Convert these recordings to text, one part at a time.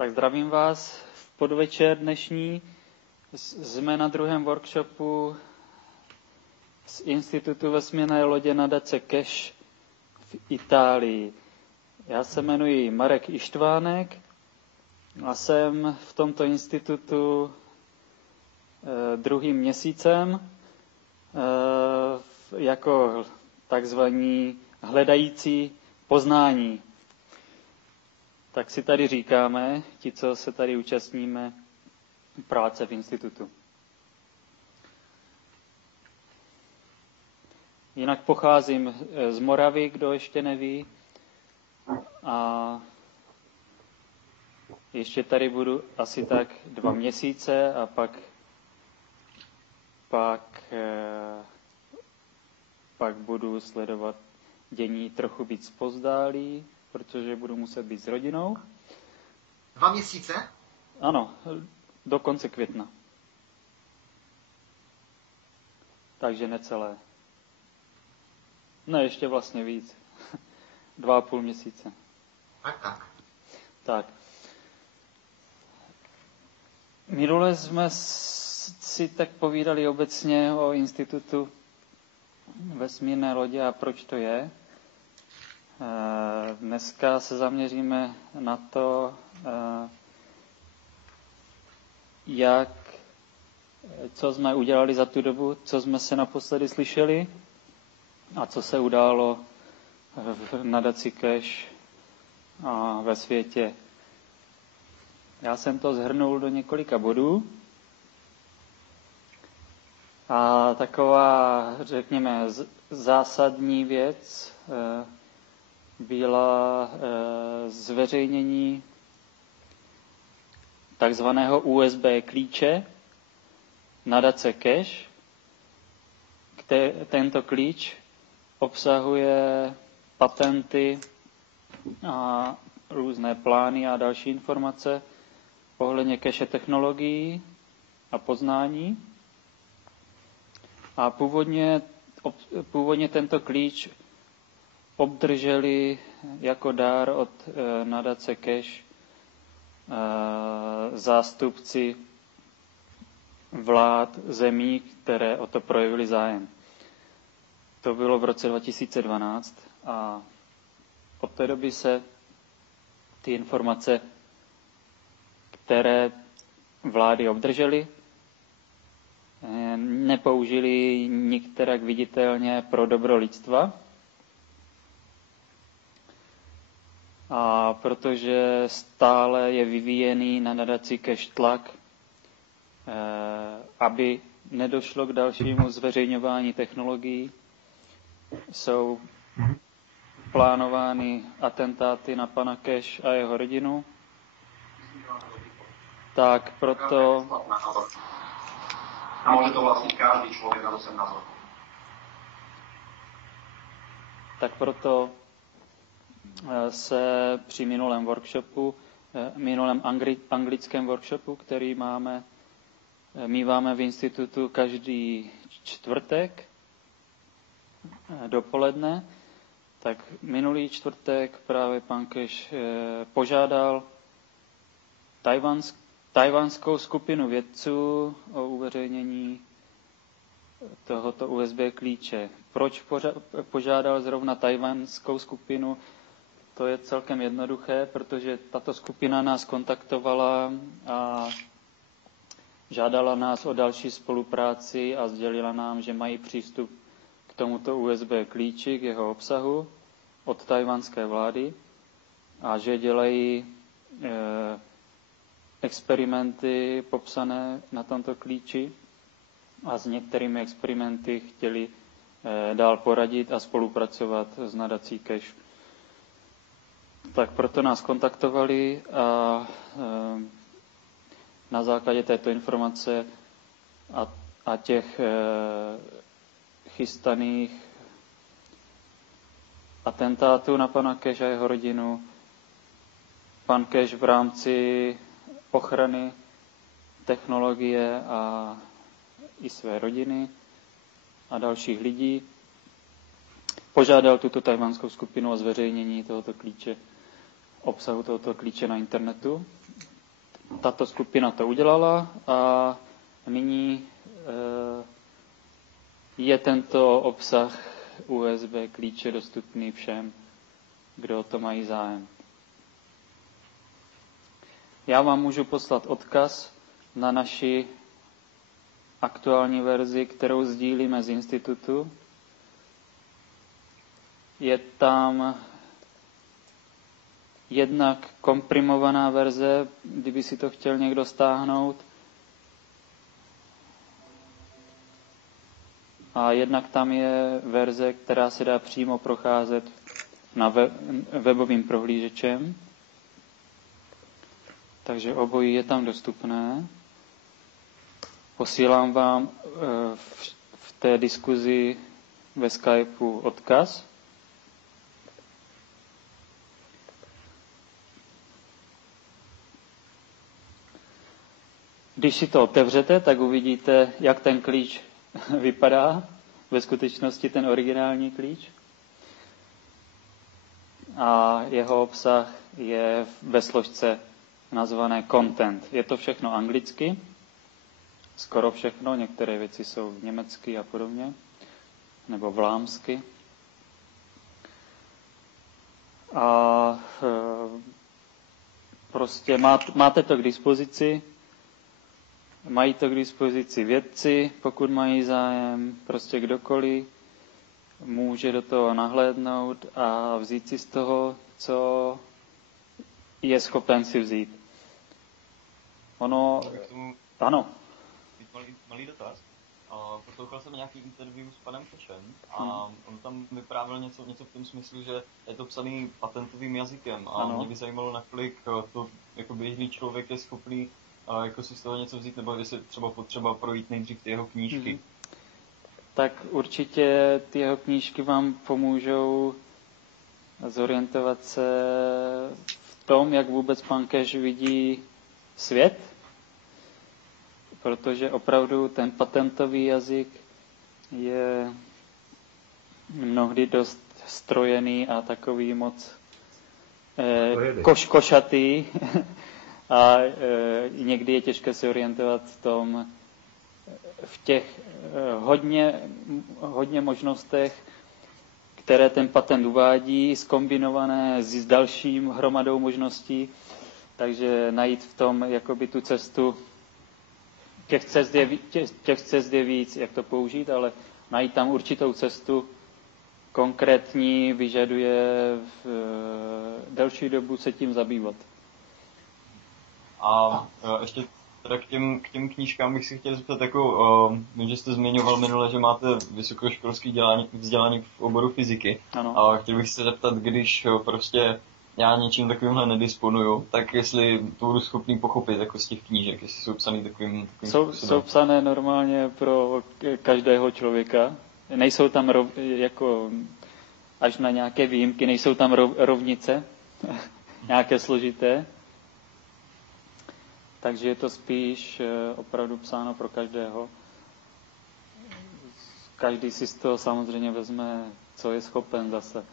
Tak zdravím vás v podvečer dnešní. Jsme na druhém workshopu z Institutu vesmírné lodě nadace CASH v Itálii. Já se jmenuji Marek Ištvánek a jsem v tomto institutu druhým měsícem jako takzvaní hledající poznání. Tak si tady říkáme, ti, co se tady účastníme práce v institutu. Jinak pocházím z Moravy, kdo ještě neví. A ještě tady budu asi tak 2 měsíce a pak budu sledovat dění trochu víc zpozdálí, protože budu muset být s rodinou. 2 měsíce? Ano, do konce května. Takže necelé. Ne, ještě vlastně víc. 2,5 měsíce. Tak. Minule jsme si tak povídali obecně o Institutu vesmírné lodě a proč to je. Dneska se zaměříme na to, co jsme udělali za tu dobu, co jsme se naposledy slyšeli a co se událo v nadaci CASH a ve světě. Já jsem to shrnul do několika bodů. A taková, řekněme, zásadní věc byla zveřejnění takzvaného USB klíče nadace CASH. Tento klíč obsahuje patenty a různé plány a další informace ohledně cache technologií a poznání. A původně tento klíč obdrželi jako dár od nadace CASH zástupci vlád zemí, které o to projevili zájem. To bylo v roce 2012 a od té doby se ty informace, které vlády obdržely, nepoužili nikterak viditelně pro dobro lidstva. A protože stále je vyvíjený na nadaci CASH tlak, aby nedošlo k dalšímu zveřejňování technologií, jsou plánovány atentáty na pana CASH a jeho rodinu. Tak proto... A môže to vlastniť každý človek na 18 rokov. Tak proto se při minulém anglickém workshopu, který míváme v institutu každý čtvrtek dopoledne, tak minulý čtvrtek právě pan CASH požádal tajvanskou skupinu vědců o uveřejnění tohoto USB klíče. Proč požádal zrovna tajvanskou skupinu? To je celkem jednoduché, protože tato skupina nás kontaktovala a žádala nás o další spolupráci a sdělila nám, že mají přístup k tomuto USB klíči, k jeho obsahu od tajvanské vlády a že dělají experimenty popsané na tomto klíči a s některými experimenty chtěli dál poradit a spolupracovat s nadací CASH. Tak proto nás kontaktovali a na základě této informace a těch chystaných atentátů na pana CASH a jeho rodinu pan CASH v rámci ochrany technologie a i své rodiny a dalších lidí požádal tuto tajvanskou skupinu o zveřejnění tohoto klíče, obsahu tohoto klíče na internetu. tato skupina to udělala a nyní je tento obsah USB klíče dostupný všem, kdo o to mají zájem. Já vám můžu poslat odkaz na naši aktuální verzi, kterou sdílíme z institutu. Je tam jednak komprimovaná verze, kdyby si to chtěl někdo stáhnout, a jednak tam je verze, která se dá přímo procházet na webovým prohlížečem. Takže obojí je tam dostupné. Posílám vám v té diskuzi ve Skypeu odkaz. Když si to otevřete, tak uvidíte, jak ten klíč vypadá, ve skutečnosti ten originální klíč. A jeho obsah je ve složce nazvané content. Je to všechno anglicky, skoro všechno, některé věci jsou německy a podobně, nebo vlámsky. A prostě máte to k dispozici. Mají to k dispozici vědci, pokud mají zájem, prostě kdokoliv může do toho nahlédnout a vzít si z toho, co je schopen si vzít. Ono... Ano. Malý dotaz. Poslouchal jsem nějaký interview s panem Cashem a on tam vyprávěl něco v tom smyslu, že je to psaný patentovým jazykem a mě by zajímalo, nakolik to jako běžný člověk je schopný jako si z toho něco vzít, nebo jestli třeba potřeba projít nejdřív ty jeho knížky. Tak určitě ty jeho knížky vám pomůžou zorientovat se v tom, jak vůbec pan Cash vidí svět, protože opravdu ten patentový jazyk je mnohdy dost strojený a takový moc košatý a někdy je těžké se orientovat v těch hodně možnostech, které ten patent uvádí, zkombinované s dalším hromadou možností, takže najít v tom jakoby tu cestu, těch cest je víc, jak to použít, ale najít tam určitou cestu konkrétní vyžaduje delší dobu se tím zabývat. A ještě teda k těm knížkám bych si chtěl zeptat, jako, že jste zmiňoval minule, že máte vysokoškolské vzdělání v oboru fyziky. Ano. A chtěl bych se zeptat, když prostě já něčím takovýmhle nedisponuju, tak jestli to budu schopný pochopit jako z těch knížek, jestli jsou psaný takovým Jsou psané normálně pro každého člověka. Nejsou tam jako až na nějaké výjimky, nejsou tam rovnice, nějaké složité. Takže je to spíš opravdu psáno pro každého. Každý si z toho samozřejmě vezme, co je schopen zase.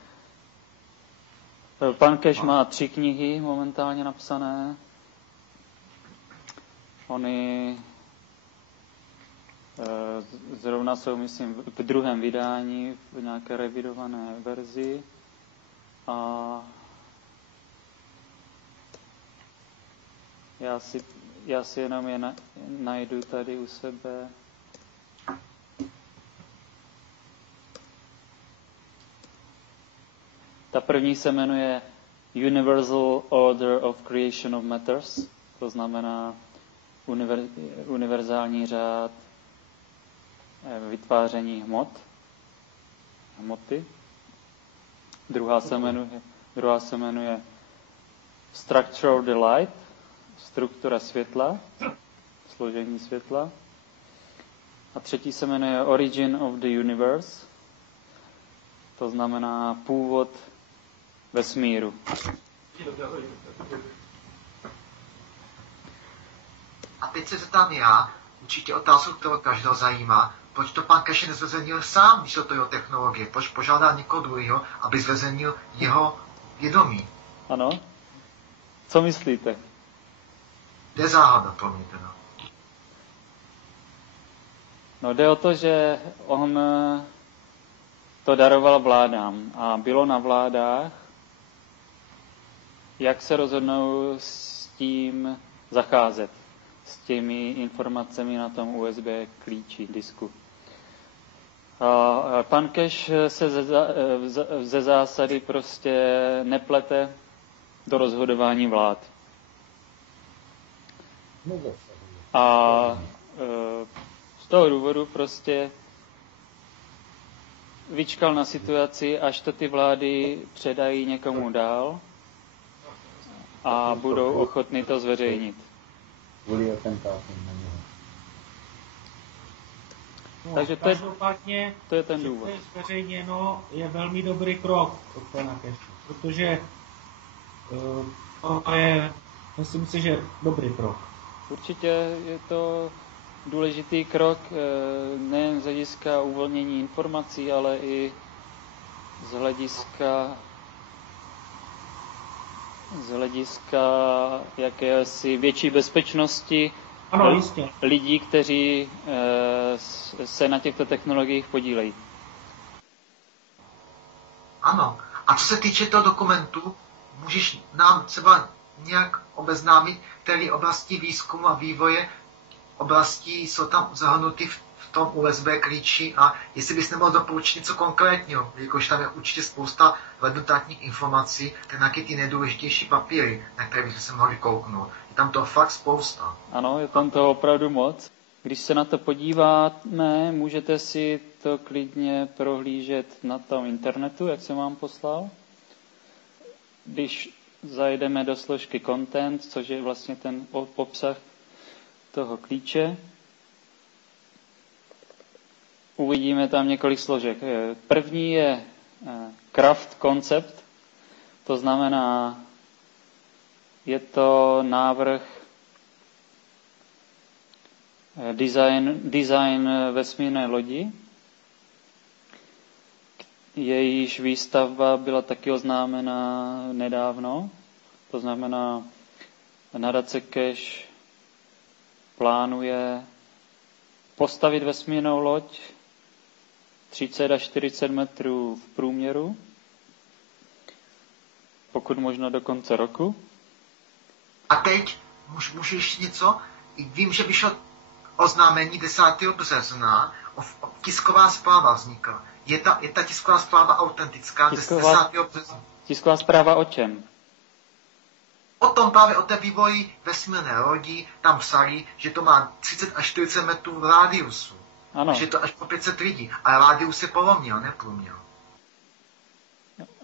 Pan Cash má 3 knihy momentálně napsané. Ony zrovna jsou, myslím, v 2. vydání, v nějaké revidované verzi. A já si jenom je najdu tady u sebe. Ta první se jmenuje Universal Order of Creation of Matters, to znamená univerzální řád vytváření hmoty. Druhá se jmenuje Structure of the Light, struktura světla, složení světla. A třetí se jmenuje Origin of the Universe, to znamená původ vesmíru. A teď se zeptám já, určitě otázku, kterou každého zajímá, proč to pan Cash nezveřejnil sám, když to jeho technologie, proč požádal někoho druhého, aby zveřejnil jeho vědomí. Ano. Co myslíte? To je záhada pro mě teda. No jde o to, že on to daroval vládám a bylo na vládách, jak se rozhodnou s tím zacházet, s těmi informacemi na tom USB klíči, disku. A pan Cash se ze zásady prostě neplete do rozhodování vlád. A z toho důvodu prostě vyčkal na situaci, až to ty vlády předají někomu dál a budou ochotni to zveřejnit. Takže to je ten důvod. To je zveřejněno, je velmi dobrý krok od pana Cashe, protože to je, myslím si, že dobrý krok. Určitě je to důležitý krok nejen z hlediska uvolnění informací, ale i z hlediska jakési větší bezpečnosti lidí, kteří se na těchto technologiích podílejí. Ano. A co se týče toho dokumentu, můžeš nám třeba nějak obeznámit, které oblasti výzkumu a vývoje oblasti jsou tam zahrnuty v tom USB klíči a jestli bys nemohl doporučit něco konkrétního, jakož tam je určitě spousta hodnotných informací, tak nějaké ty nejdůležitější papíry, na které bychom se mohli kouknout. Je tam toho fakt spousta. Ano, je tam toho opravdu moc. Když se na to podíváme, můžete si to klidně prohlížet na tom internetu, jak jsem vám poslal. Když zajdeme do složky content, což je vlastně ten obsah toho klíče, uvidíme tam několik složek. První je craft concept, to znamená, je to návrh design vesmírné lodi. Jejíž výstavba byla taky oznámena nedávno. To znamená, nadace Cash plánuje postavit vesmírnou loď 30 až 40 metrů v průměru, pokud možno do konce roku. A teď můžeš něco? Vím, že vyšlo oznámení 10. března, tisková zpráva vznikla. Je ta tisková zpráva autentická 10. března? Tisková zpráva o čem? O tom právě o té vývoji vesmírné lodi tam psali, že to má 30 až 40 metrů v rádiusu. Ano. Že to až po 500 lidí. Ale rádius je polomil, ne průměr.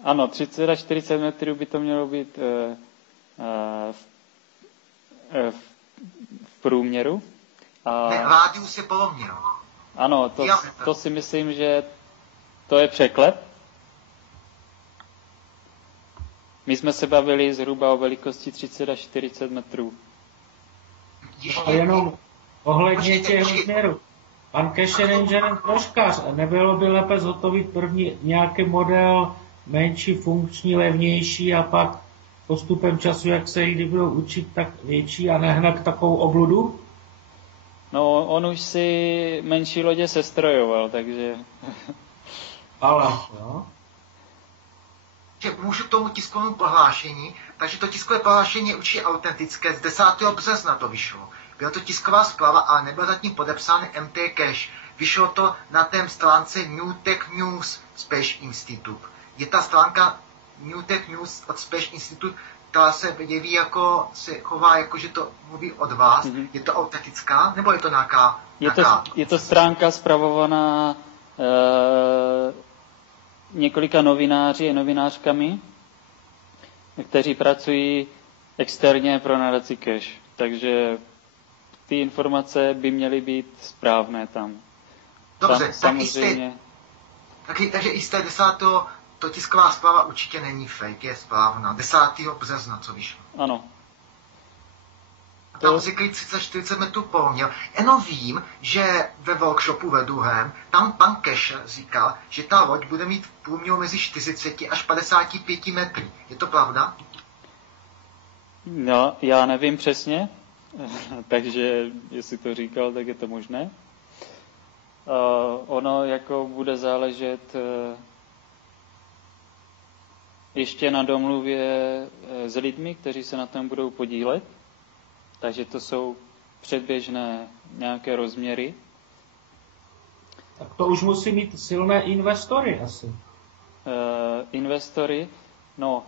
Ano, 30 až 40 metrů by to mělo být v průměru. Ne, rádius je polomil. Ano, to si myslím, že to je překlep. My jsme se bavili zhruba o velikosti 30 až 40 metrů. A jenom ohledně těch rozměrů. Pan Cash není žádný troškař. Nebylo by lépe zhotovit první nějaký model menší, funkční, levnější a pak postupem času, jak se lidi budou učit, tak větší a nehnat takovou obludu? No, on už si menší lodě sestrojoval, takže... Ale, jo. Že můžu k tomu tiskovému prohlášení, takže to tiskové prohlášení je určitě autentické, z 10. března to vyšlo. Byla to tisková zpráva, ale nebyl zatím podepsán MT Cash. Vyšlo to na té stránce New Tech News Space Institute. Je ta stránka New Tech News od Space Institute, která se jeví jako, se chová jako, že to mluví od vás. Mm-hmm. Je to autentická, nebo je to nějaká... Je to stránka spravovaná několika novináři a novinářkami, kteří pracují externě pro nadaci Cash. Takže ty informace by měly být správné tam. Dobře, samozřejmě. Takže i z té 10. to tisková zpráva určitě není fake, je správná. 10. března, co vyšlo. Ano. A tam řekli 30-40 metrů poměr. Jenom vím, že ve workshopu ve druhém, tam pan Cash říkal, že ta loď bude mít v průměru mezi 40 až 55 metry. Je to pravda? No, já nevím přesně, takže jestli to říkal, tak je to možné. Ono jako bude záležet ještě na domluvě s lidmi, kteří se na tom budou podílet. Takže to jsou předběžné nějaké rozměry. Tak to už musí mít silné investory asi. Investory, no,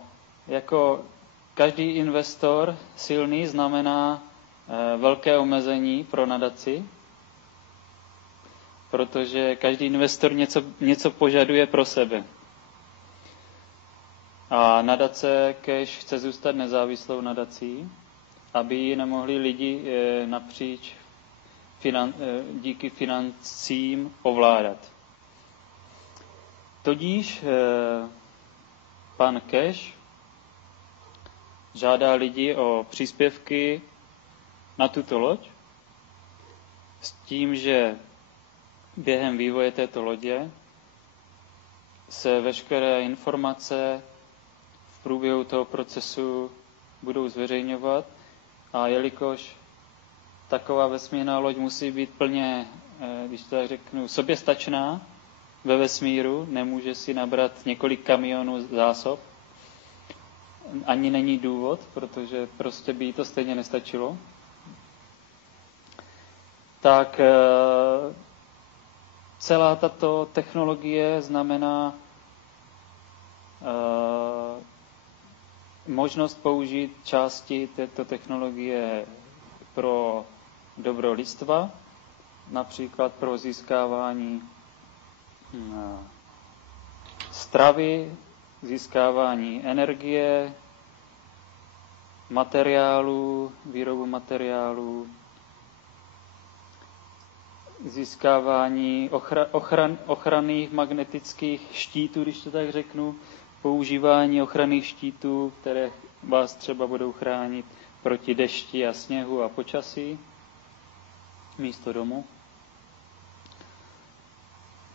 jako každý investor silný znamená velké omezení pro nadaci, protože každý investor něco požaduje pro sebe. A nadace Cash chce zůstat nezávislou nadací, aby ji nemohli lidi napříč díky financím ovládat. Tudíž pan Cash žádá lidi o příspěvky na tuto loď s tím, že během vývoje této lodě se veškeré informace v průběhu toho procesu budou zveřejňovat a jelikož taková vesmírná loď musí být plně, když to tak řeknu, soběstačná ve vesmíru, nemůže si nabrat několik kamionů zásob, ani není důvod, protože prostě by jí to stejně nestačilo, tak celá tato technologie znamená možnost použít části této technologie pro dobro lidstva, například pro získávání stravy, získávání energie, materiálů, výrobu materiálů, získávání ochranných magnetických štítů, když to tak řeknu, používání ochranných štítů, které vás třeba budou chránit proti dešti a sněhu a počasí místo domu.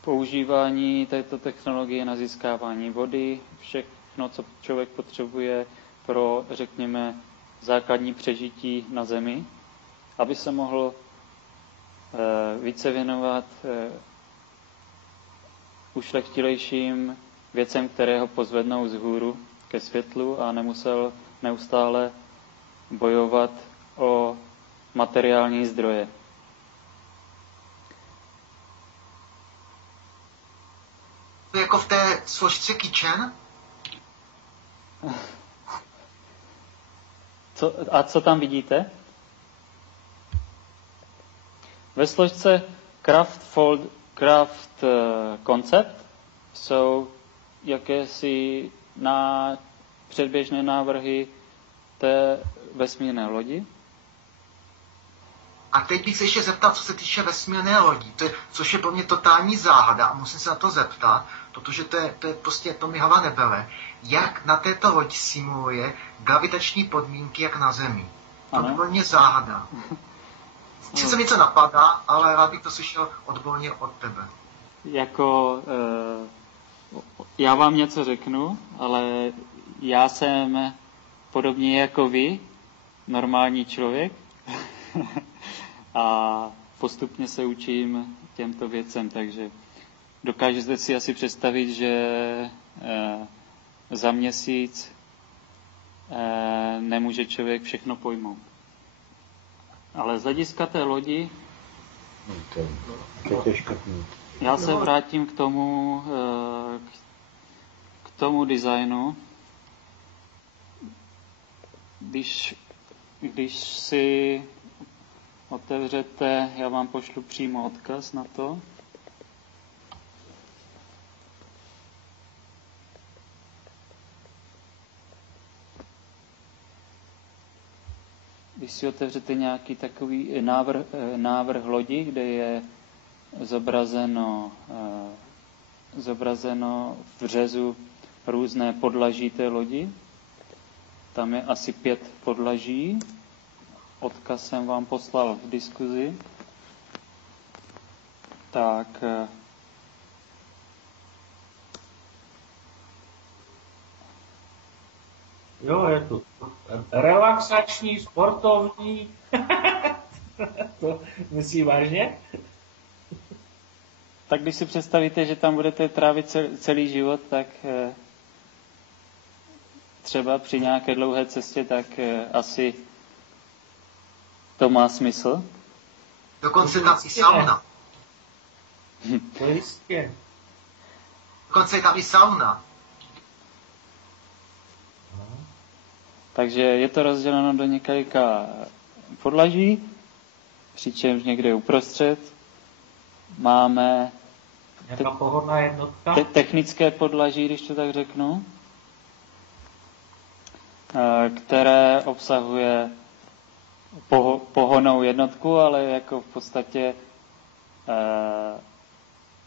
Používání této technologie na získávání vody, všechno, co člověk potřebuje pro, řekněme, základní přežití na Zemi, aby se mohl více věnovat ušlechtilejším věcem, které ho pozvednou vzhůru ke světlu a nemusel neustále bojovat o materiální zdroje. Jako v té složce Kitchen? Co tam vidíte? Ve složce Craft Concept jsou jakési předběžné návrhy té vesmírné lodi. A teď bych se ještě zeptal, co se týče vesmírné lodi, což je pro mě totální záhada a musím se na to zeptat, protože to je prostě, to mi hlava nebere. Jak na této lodi simuluje gravitační podmínky, jak na Zemi? To by pro mě záhada. Sice mi něco napadá, ale rád bych to slyšel odborně od tebe. Já vám něco řeknu, ale já jsem podobně jako vy, normální člověk a postupně se učím těmto věcem, takže dokážete si asi představit, že za měsíc nemůže člověk všechno pojmout. Ale z hlediska té lodi já se vrátím k tomu designu. Když si otevřete, já vám pošlu přímo odkaz na to. Když si otevřete nějaký takový návrh lodi, kde je zobrazeno v řezu různé podlaží té lodi, tam je asi 5 podlaží. Odkaz jsem vám poslal v diskuzi. Tak Jo, je tu relaxační, sportovní. To myslí vážně? Tak když si představíte, že tam budete trávit celý život, tak třeba při nějaké dlouhé cestě, tak asi to má smysl. Dokonce tam i sauna. To jistě. Dokonce je tam i sauna. Takže je to rozděleno do několika podlaží, přičemž někde uprostřed máme pohodná jednotka? Technické podlaží, když to tak řeknu, které obsahuje pohonnou jednotku, ale jako v podstatě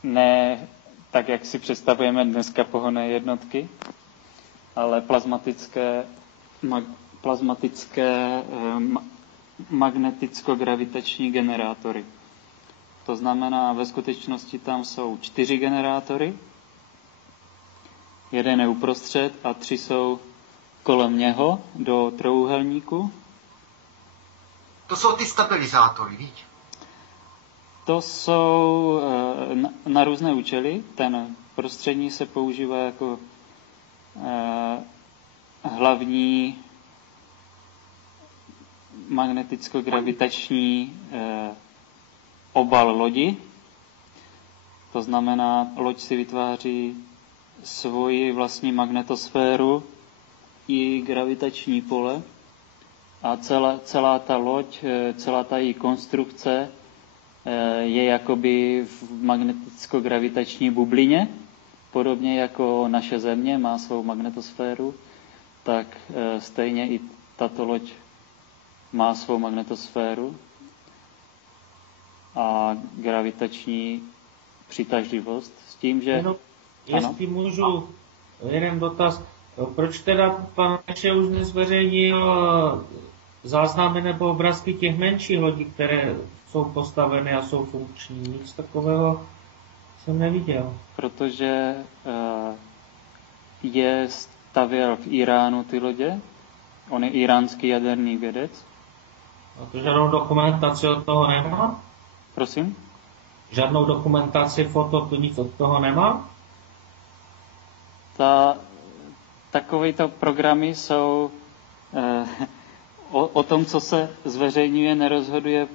ne tak, jak si představujeme dneska pohonné jednotky, ale plazmatické magneticko-gravitační generátory. To znamená, ve skutečnosti tam jsou 4 generátory, jeden je uprostřed a 3 jsou kolem něho do trojúhelníku. To jsou ty stabilizátory, víš? To jsou na různé účely. Ten prostřední se používá jako hlavní magneticko-gravitační obal lodi. To znamená, loď si vytváří svoji vlastní magnetosféru i gravitační pole a celá ta loď, celá ta její konstrukce je jakoby v magneticko-gravitační bublině. Podobně jako naše Země má svou magnetosféru, tak stejně i tato loď má svou magnetosféru a gravitační přitažlivost s tím, že... No, jestli můžu, jeden dotaz. Proč teda pan Keše už nezveřejnil záznamy nebo obrázky těch menších lodí, které jsou postaveny a jsou funkční? Nic takového jsem neviděl. Protože je stavěl v Iránu ty lodě. On je iránský jaderný vědec. A to žádnou dokumentaci od toho nemá? Prosím? Žádnou dokumentaci, foto, to nic od toho nemá? Takovéto programy jsou o tom, co se zveřejňuje, nerozhoduje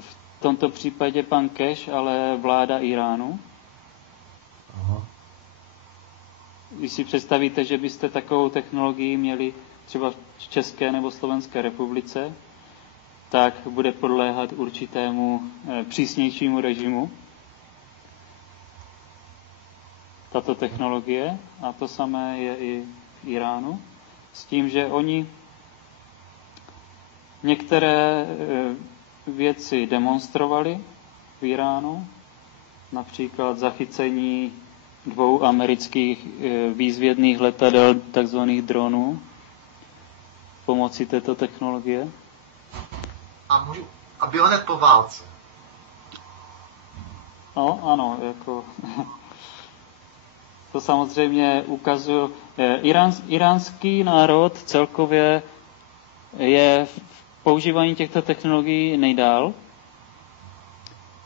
v tomto případě pan Cash, ale vláda Iránu. Aha. Když si představíte, že byste takovou technologii měli třeba v České nebo Slovenské republice, tak bude podléhat určitému přísnějšímu režimu tato technologie, a to samé je i v Iránu, s tím, že oni některé věci demonstrovali v Iránu, například zachycení 2 amerických výzvědných letadel, takzvaných dronů, pomocí této technologie. A bylo hned po válce. No, ano, jako... To samozřejmě ukazuje... Iránský národ celkově je v používání těchto technologií nejdál,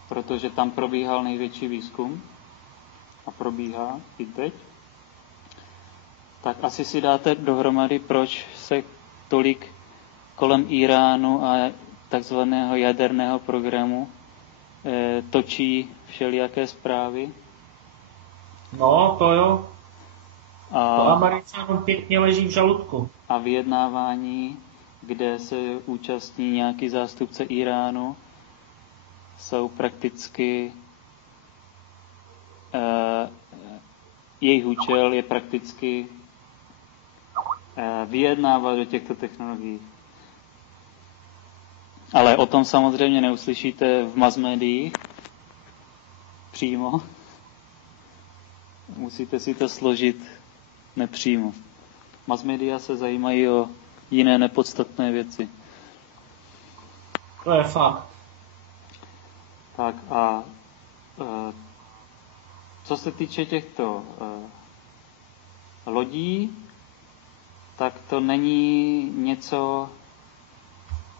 protože tam probíhal největší výzkum a probíhá i teď. Tak asi si dáte dohromady, proč se tolik kolem Iránu a takzvaného jaderného programu točí všelijaké zprávy. No, to jo. To Američanům pěkně leží v žaludku. A vyjednávání, kde se účastní nějaký zástupce Iránu, jsou prakticky jejich účel je prakticky vyjednávat do těchto technologií. Ale o tom samozřejmě neuslyšíte v mass médiích přímo. Musíte si to složit nepřímo. Mass media se zajímají o jiné nepodstatné věci. To je fakt. Tak a co se týče těchto lodí, tak to není něco,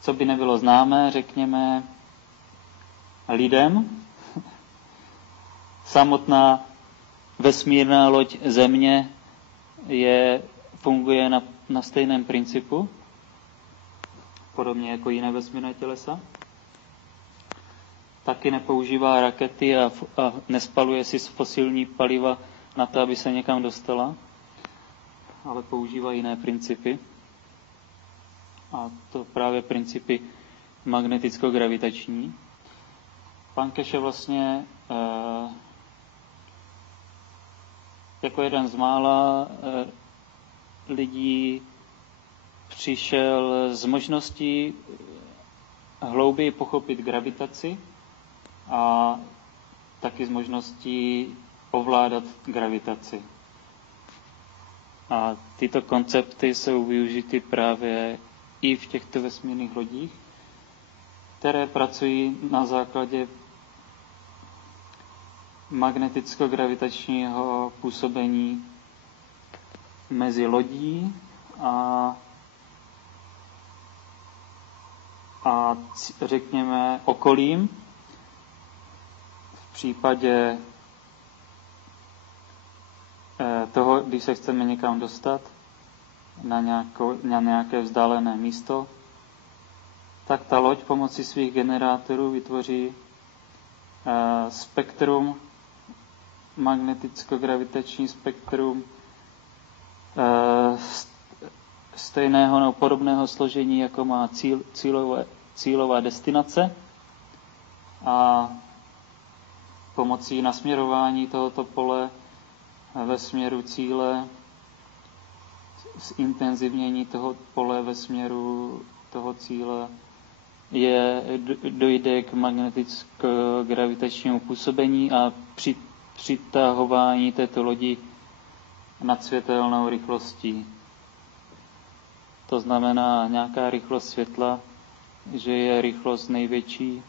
co by nebylo známé, řekněme, lidem. Samotná vesmírná loď Země funguje na stejném principu, podobně jako jiné vesmírné tělesa. Taky nepoužívá rakety a nespaluje si fosilní paliva na to, aby se někam dostala, ale používá jiné principy. A to právě principy magneticko-gravitační. Pan Keshe vlastně jako jeden z mála lidí přišel z možností hlouběji pochopit gravitaci a taky z možností ovládat gravitaci. A tyto koncepty jsou využity právě i v těchto vesmírných lodích, které pracují na základě magneticko-gravitačního působení mezi lodí a řekněme okolím. V případě toho, když se chceme někam dostat na nějaké vzdálené místo, tak ta loď pomocí svých generátorů vytvoří spektrum, magneticko-gravitační spektrum stejného nebo podobného složení, jako má cílová destinace, a pomocí nasměrování tohoto pole ve směru cíle, zintenzivnění toho pole ve směru toho cíle, dojde k magneticko-gravitačnímu působení a přitahování této lodi nad světelnou rychlostí. To znamená nějaká rychlost světla, že je rychlost největší,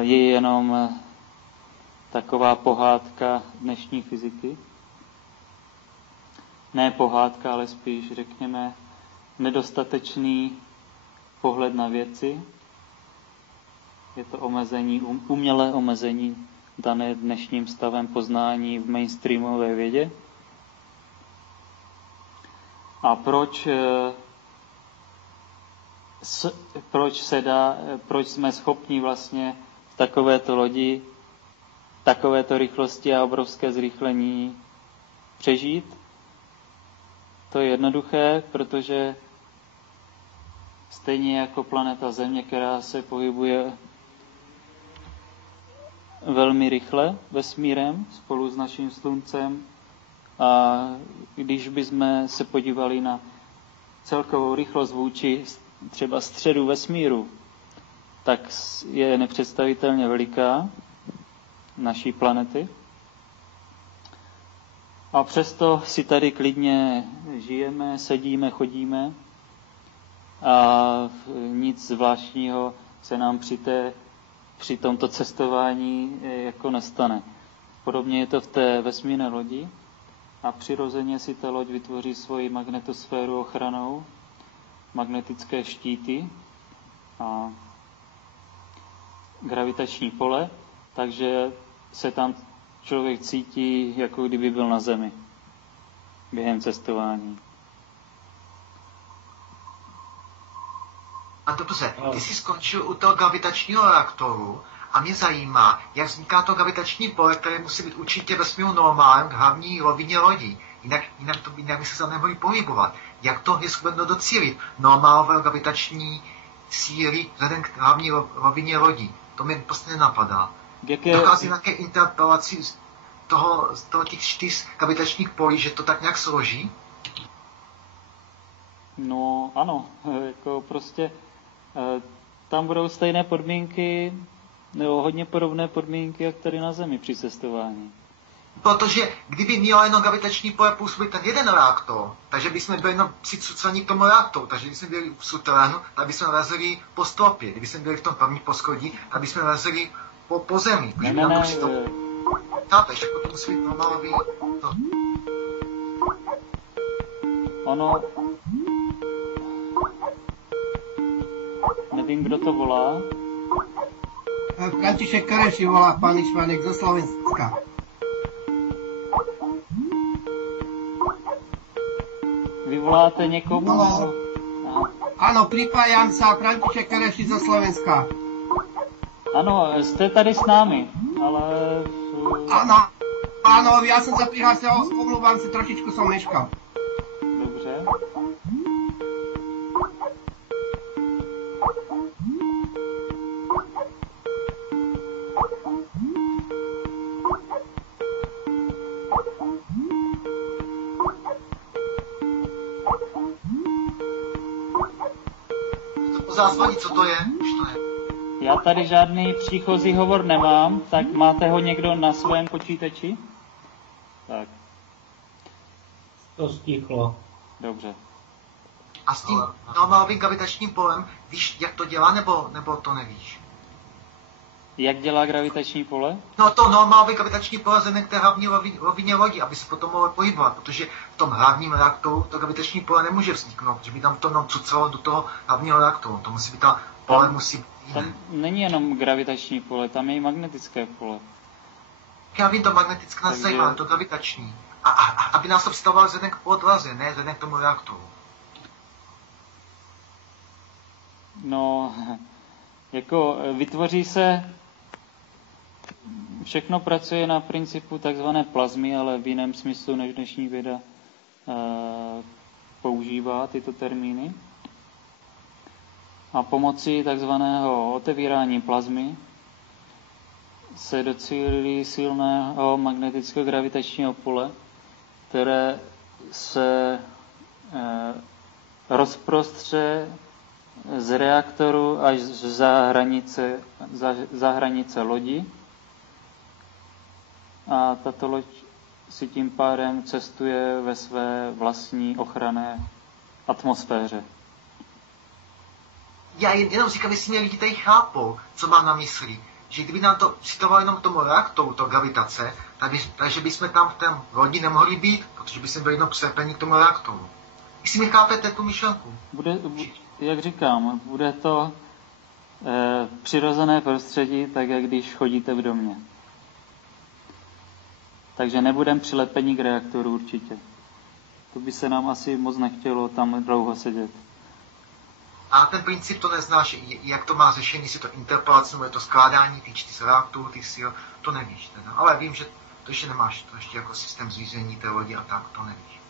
je jenom taková pohádka dnešní fyziky. Ne pohádka, ale spíš, řekněme, nedostatečný pohled na věci. Je to omezení, umělé omezení dané dnešním stavem poznání v mainstreamové vědě. A proč jsme schopni vlastně v takovéto lodi, takovéto rychlosti a obrovské zrychlení přežít? To je jednoduché, protože stejně jako planeta Země, která se pohybuje velmi rychle vesmírem spolu s naším sluncem, a když bychom se podívali na celkovou rychlost vůči třeba středu vesmíru, tak je nepředstavitelně veliká naší planety. A přesto si tady klidně žijeme, sedíme, chodíme a nic zvláštního se nám při tomto cestování jako nestane. Podobně je to v té vesmírné lodi a přirozeně si ta loď vytvoří svoji magnetosféru ochranou, magnetické štíty a gravitační pole, takže se tam člověk cítí, jako kdyby byl na Zemi během cestování. A dobře, ty jsi skončil u toho gravitačního reaktoru a mě zajímá, jak vzniká to gravitační pole, které musí být určitě vesmíru normálem k hlavní rovině lodí. Jinak by se tam nemohli pohybovat. Jak to je schopno docílit normálové gravitační síly vzhledem k hlavní rovině lodí? To mi prostě nenapadá. Dochází nějaké interpelaci z toho těch 4 gravitačních polí, že to tak nějak složí? No ano, jako prostě tam budou stejné podmínky, nebo hodně podobné podmínky, jak tady na Zemi při cestování. Protože kdyby měla jenom gravitační pole působit ten jeden reaktor, takže bychom byli jenom přicucení k tomu reaktoru, takže kdybychom byli v suterénu, tak bychom lezli po stropě. Kdybychom byli v tom prvním poschodí, tak bychom lezli po zemi. Ne. Chápeš, jako to musí být normálový. Ono... Nevím, kdo to volá. František Kereši volá, pán Išvánek zo Slovenska. Vy voláte někomu? No. Áno, pripájam sa, František Kereši zo Slovenska. Ano, jste tady s námi, ale... Áno, ja som sa prihlásil, omlúvam si, trošičku som meškal. Dobře. Zazvoní, co to je? Už to je. Já tady žádný příchozí hovor nemám, tak máte ho někdo na svém počítači? Tak. To stichlo. Dobře. A s tím normálním gravitačním polem, víš, jak to dělá, nebo to nevíš? Jak dělá gravitační pole? No to normální gravitační pole vzhledem k té hlavní rovině lodi, aby se potom mohlo pohybovat, protože v tom hlavním reaktoru to gravitační pole nemůže vzniknout, protože by tam to jenom cucalo do toho hlavního reaktoru. To musí být ta pole musí být jiné. Tam není jenom gravitační pole, tam je i magnetické pole. Já vím, to magnetické nás zajímá, ale to gravitační. A aby nás to představovalo vzhledem k podlaze, ne vzhledem k tomu reaktoru. No, jako vytvoří se, všechno pracuje na principu takzvané plazmy, ale v jiném smyslu, než dnešní věda používá tyto termíny. A pomocí takzvaného otevírání plazmy se docílí silného magnetického gravitačního pole, které se rozprostře z reaktoru až za hranice lodi. A tato loď si tím pádem cestuje ve své vlastní ochranné atmosféře. Já jenom říkám, jestli mě lidi tady chápou, co mám na mysli. Že kdyby nám to citovalo jenom tomu reaktoru, to gravitace, takže bychom tam v té lodi nemohli být, protože by jsme byli jenom připojeni k tomu reaktoru. Jestli mi chápete tu myšlenku? Jak říkám, bude to přirozené prostředí, tak jak když chodíte v domě. Takže nebudeme přilepeni k reaktoru určitě. To by se nám asi moc nechtělo tam dlouho sedět. A ten princip to neznáš, jak to má řešení, jestli to interpolace, nebo je to skládání těch 4 reaktorů, těch sil, to nevíš teda. Ale vím, že to ještě nemáš, to ještě jako systém řízení té lodi a tak, to nevíš.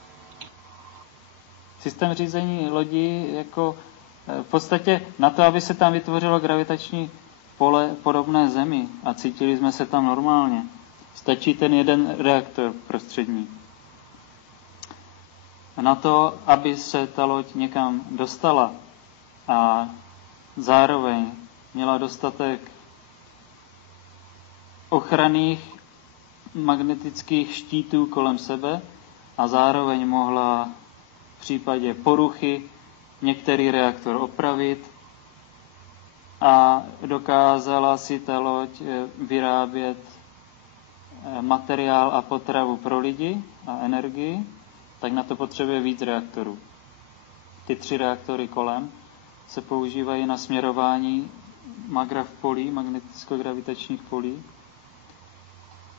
Systém řízení lodi jako v podstatě na to, aby se tam vytvořilo gravitační pole podobné Zemi a cítili jsme se tam normálně, stačí ten jeden reaktor prostřední. A na to, aby se ta loď někam dostala a zároveň měla dostatek ochranných magnetických štítů kolem sebe a zároveň mohla v případě poruchy některý reaktor opravit a dokázala si ta loď vyrábět materiál a potravu pro lidi a energii, tak na to potřebuje víc reaktorů. Ty 3 reaktory kolem se používají na směrování magrav polí, magneticko-gravitačních polí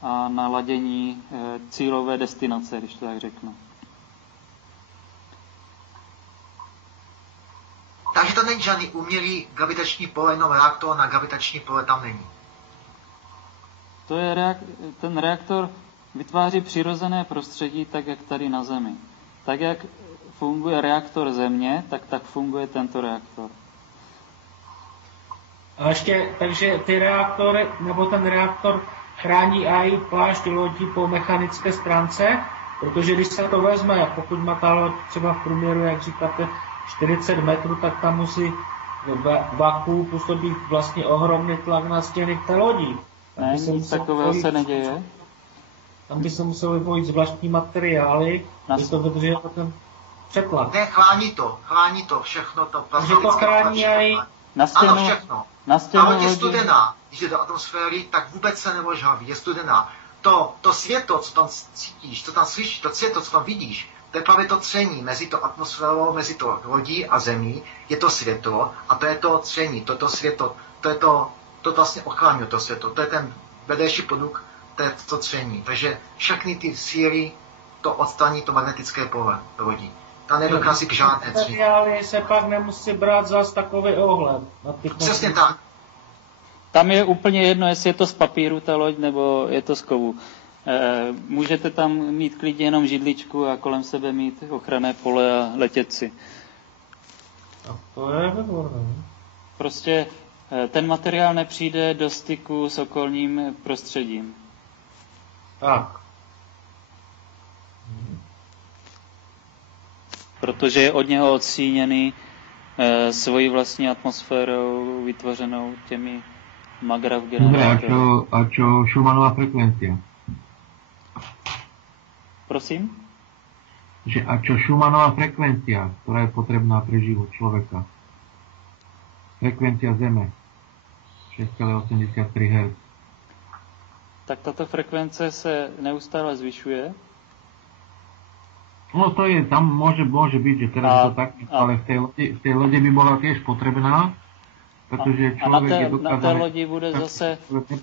a na ladění cílové destinace, když to tak řeknu. Takže to není žádný umělý gravitační pole, jenom reaktor na gravitační pole tam není. To je ten reaktor vytváří přirozené prostředí tak, jak tady na Zemi. Tak, jak funguje reaktor Země, tak funguje tento reaktor. A ještě, takže ty reaktory, nebo ten reaktor chrání i plášť lodí po mechanické stránce, protože když se to vezme, pokud má ta loď třeba v průměru, jak říkáte, 40 metrů, tak tam musí vakuum působit vlastně ohromný tlak na stěny té lodi. Ne, nic takového se neděje. Tam by se museli vojít zvláštní materiály, aby to vydrželo ten přetlak. Ne, chrání to, všechno to. Takže to chrání i na stěnu, ano, všechno. Na stěnu a loď je studená. Když jde do atmosféry, tak vůbec se nevožhaví, je studená. To světlo, co tam cítíš, co tam slyšíš, to světlo, co tam vidíš, To je právě to tření mezi to atmosférou, mezi to lodí a zemí, je to světlo a to je to tření, to světlo, to vlastně ochrání to světlo, to je ten vedlejší produkt, to je to tření. Takže všechny ty síly to odstraní to magnetické pole lodí. Ta nedochází k žádné tření. Materiály se pak nemusí brát zas takový ohled. Přesně tak. Tam je úplně jedno, jestli je to z papíru ta loď, nebo je to z kovu. Můžete tam mít klidně jenom židličku a kolem sebe mít ochranné pole a letět si. A to je výborné. Prostě ten materiál nepřijde do styku s okolním prostředím. Tak. Protože je od něho odstíněný svojí vlastní atmosférou vytvořenou těmi magrav generátory. A čo Schumannova frekvencia? Prosím? A čo Schumannova frekvencia, ktorá je potrebná pre život človeka? Frekvencia Zeme. 6,83 Hz. Tak tato frekvence se neustále zvyšuje. No to je, tam môže byť, že teraz to tak, ale v tej lode by bola tiež potrebná, pretože človek je dokázaný... Na té lodi bude zase...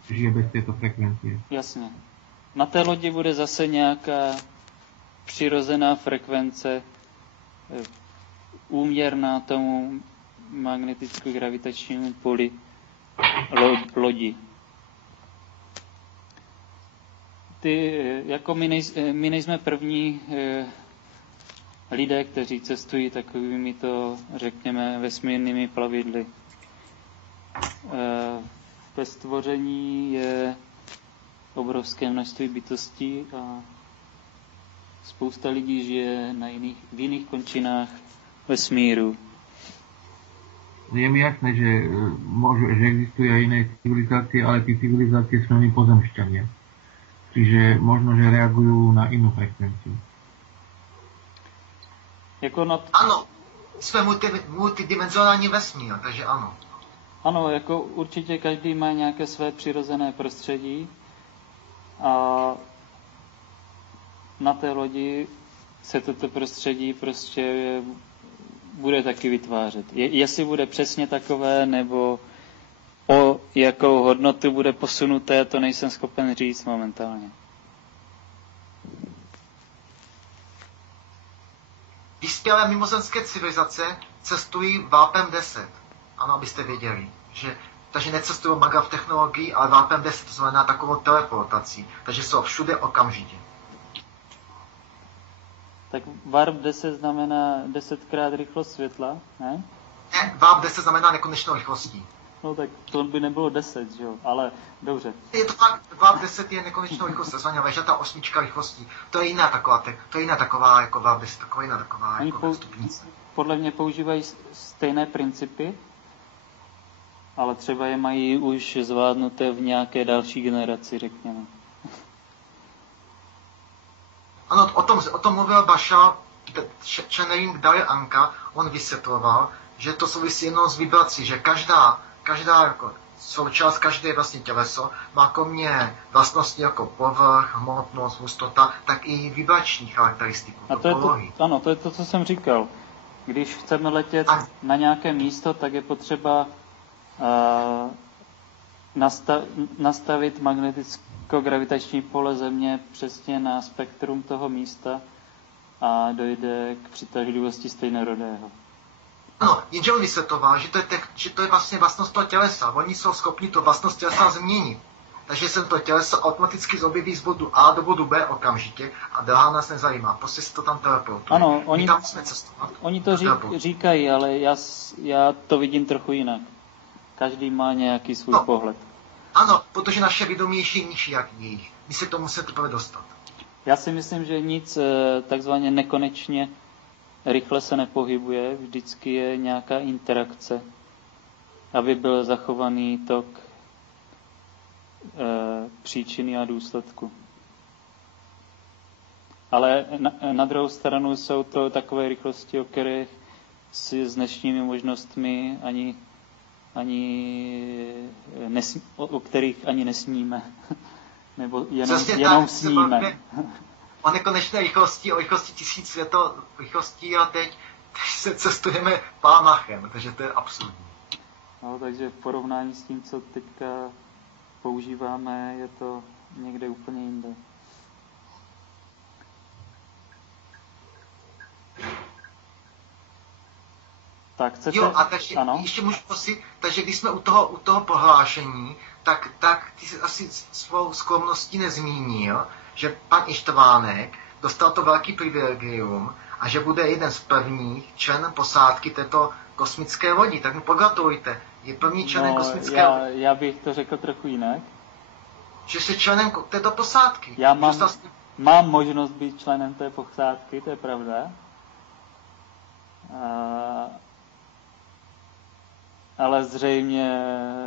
Žije bez této frekvencie. Jasně. Na té lodi bude zase nějaká přirozená frekvence úměrná tomu magneticko-gravitačnímu poli lodi. Jako my nejsme první lidé, kteří cestují takovými to, řekněme, vesmírnými plavidly. Ve stvoření je obrovské množství bytostí a spousta lidí žije v jiných končinách vesmíru. Je mi jasné, že existujú aj iné civilizácie, ale tí civilizácie sú oni pozemšťania. Čiže možno, že reagujú na inú frekvenciu. Ano, jsme multidimenzionální vesmír, takže ano. Ano, jako určitě každý má nějaké své přirozené prostředí a na té lodi se toto prostředí prostě bude taky vytvářet. Jestli bude přesně takové, nebo o jakou hodnotu bude posunuté, to nejsem schopen říct momentálně. Vyspělé mimozemské civilizace cestují vápem 10. Ano, abyste věděli. Takže necestují magrav technologií, ale vápem 10, to znamená takovou teleportací. Takže jsou všude okamžitě. Tak warp 10 znamená 10krát rychlost světla, ne? Ne, warp 10 znamená nekonečnou rychlostí. No tak to by nebylo 10, že jo, ale dobře. Je to tak, warp 10 je nekonečnou rychlostí, to znamená vežata 8 rychlostí. To je jiná taková jako warp 10, taková jiná taková jako stupnice. Podle mě používají stejné principy, ale třeba je mají už zvládnuté v nějaké další generaci, řekněme. Ano, o tom mluvil Baša, channeling Dario Anka, on vysvětloval, že to souvisí jenom s vibrací, že každá jako součást, každé vlastně těleso má kromě vlastnosti jako povrch, hmotnost, hustota, tak i vibrační charakteristiku. A to je to, co jsem říkal. Když chceme letět na nějaké místo, tak je potřeba nastavit magneticko-gravitační pole Země přesně na spektrum toho místa a dojde k přitažlivosti stejnorodého. Ano, jenže on vysvětloval, že to je vlastně vlastnost toho tělesa. Oni jsou schopni to vlastnost tělesa změnit. Takže se to těleso automaticky zobjeví z bodu A do bodu B okamžitě a dál nás nezajímá. Prostě se to tam teleportuje. Ano, oni to říkají, ale já to vidím trochu jinak. Každý má nějaký svůj pohled. Ano, protože naše vědomí je nižší jak jejich. My se k tomu musíme teprve dostat. Já si myslím, že nic takzvaně nekonečně rychle se nepohybuje. Vždycky je nějaká interakce, aby byl zachovaný tok příčiny a důsledku. Ale na druhou stranu jsou to takové rychlosti, o kterých si s dnešními možnostmi o kterých ani nesníme. Nebo jenom sníme. o nekonečné rychlosti, o rychlosti 1000 světlorychlostí a teď se cestujeme Palmachem, takže to je absurdní. No, takže v porovnání s tím, co teďka používáme, je to někde úplně jinde. Tak chcete... Jo, a takže ano? Ještě můžu prosit, takže když jsme u toho prohlášení, tak ty jsi asi svou skromností nezmínil, že pan Ištvánek dostal to velký privilegium a že bude jeden z prvních člen posádky této kosmické lodi. Tak mu pogratulujte. Je první členem kosmické lodi. Já bych to řekl trochu jinak. Že jsi členem této posádky. Já mám možnost být členem té posádky, to je pravda. Ale zřejmě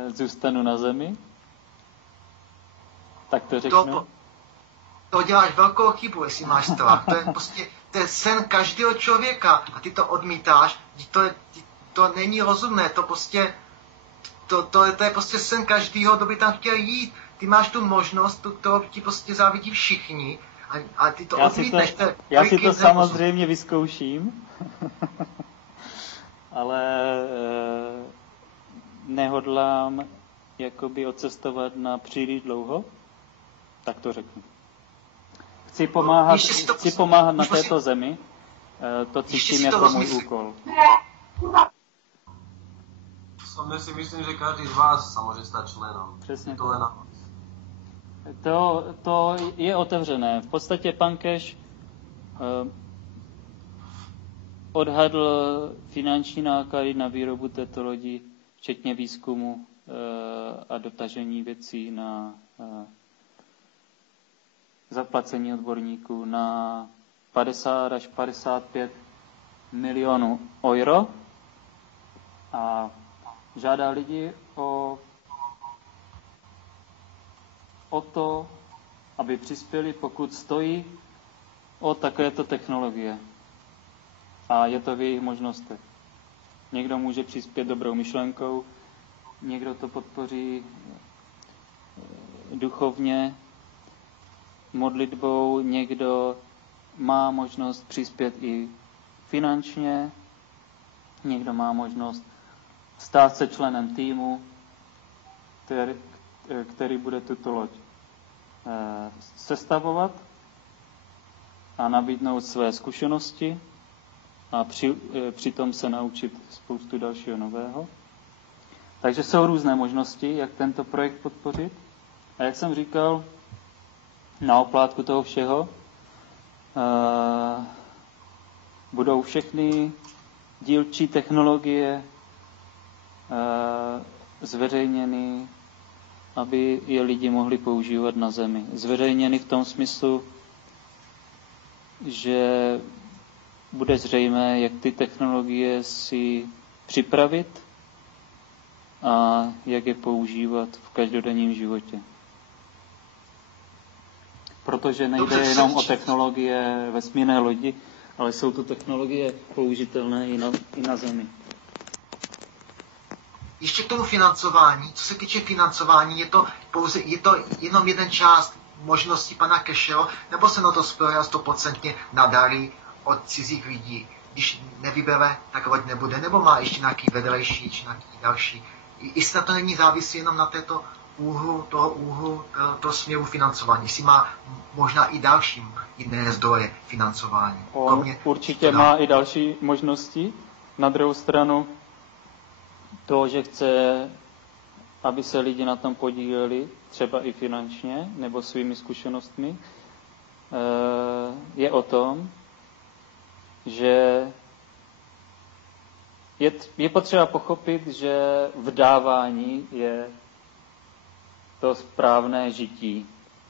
zůstanu na Zemi. Tak to řeknu. To děláš velkou chybu, jestli máš strach. To je prostě to je sen každého člověka a ty to odmítáš. To není rozumné, to prostě to je prostě sen každého, kdo by tam chtěl jít. Ty máš tu možnost, kterou ti prostě závidí všichni a ty to odmítneš. Já si to samozřejmě vyzkouším, ale nehodlám jakoby odcestovat na příliš dlouho, tak to řeknu. Chci pomáhat na této zemi, to cítím jako můj úkol. Osobně si myslím, že každý z vás sa môže stať členom. Přesně to len na vás. To je otevřené. V podstatě pan Cash odhadl finanční náklady na výrobu této lodi, včetně výzkumu a dotažení věcí na zaplacení odborníků na 50 až 55 milionů euro a žádá lidi o to, aby přispěli, pokud stojí o takovéto technologie. A je to v jejich možnostech. Někdo může přispět dobrou myšlenkou, někdo to podpoří duchovně, modlitbou, někdo má možnost přispět i finančně, někdo má možnost stát se členem týmu, který bude tuto loď sestavovat a nabídnout své zkušenosti a přitom se naučit spoustu dalšího nového. Takže jsou různé možnosti, jak tento projekt podpořit. A jak jsem říkal, na oplátku toho všeho budou všechny dílčí technologie zveřejněny, aby je lidi mohli používat na Zemi. Zveřejněny v tom smyslu, že bude zřejmé, jak ty technologie si připravit a jak je používat v každodenním životě. Protože nejde jenom o technologie vesmírné lodi, ale jsou to technologie použitelné i na Zemi. Ještě k tomu financování. Co se týče financování, je to jenom jeden část možností pana Casheho, nebo se na to spojil 100% na dary od cizích lidí. Když nevybere, tak loď nebude, nebo má ještě nějaký vedlejší, či nějaký další. Jestli to není závislé jenom na toho směru financování, jestli má možná i další jiné zdroje financování. Určitě má i další možnosti. Na druhou stranu to, že chce, aby se lidi na tom podíleli, třeba i finančně, nebo svými zkušenostmi, je o tom, že je potřeba pochopit, že vdávání je to správné žití.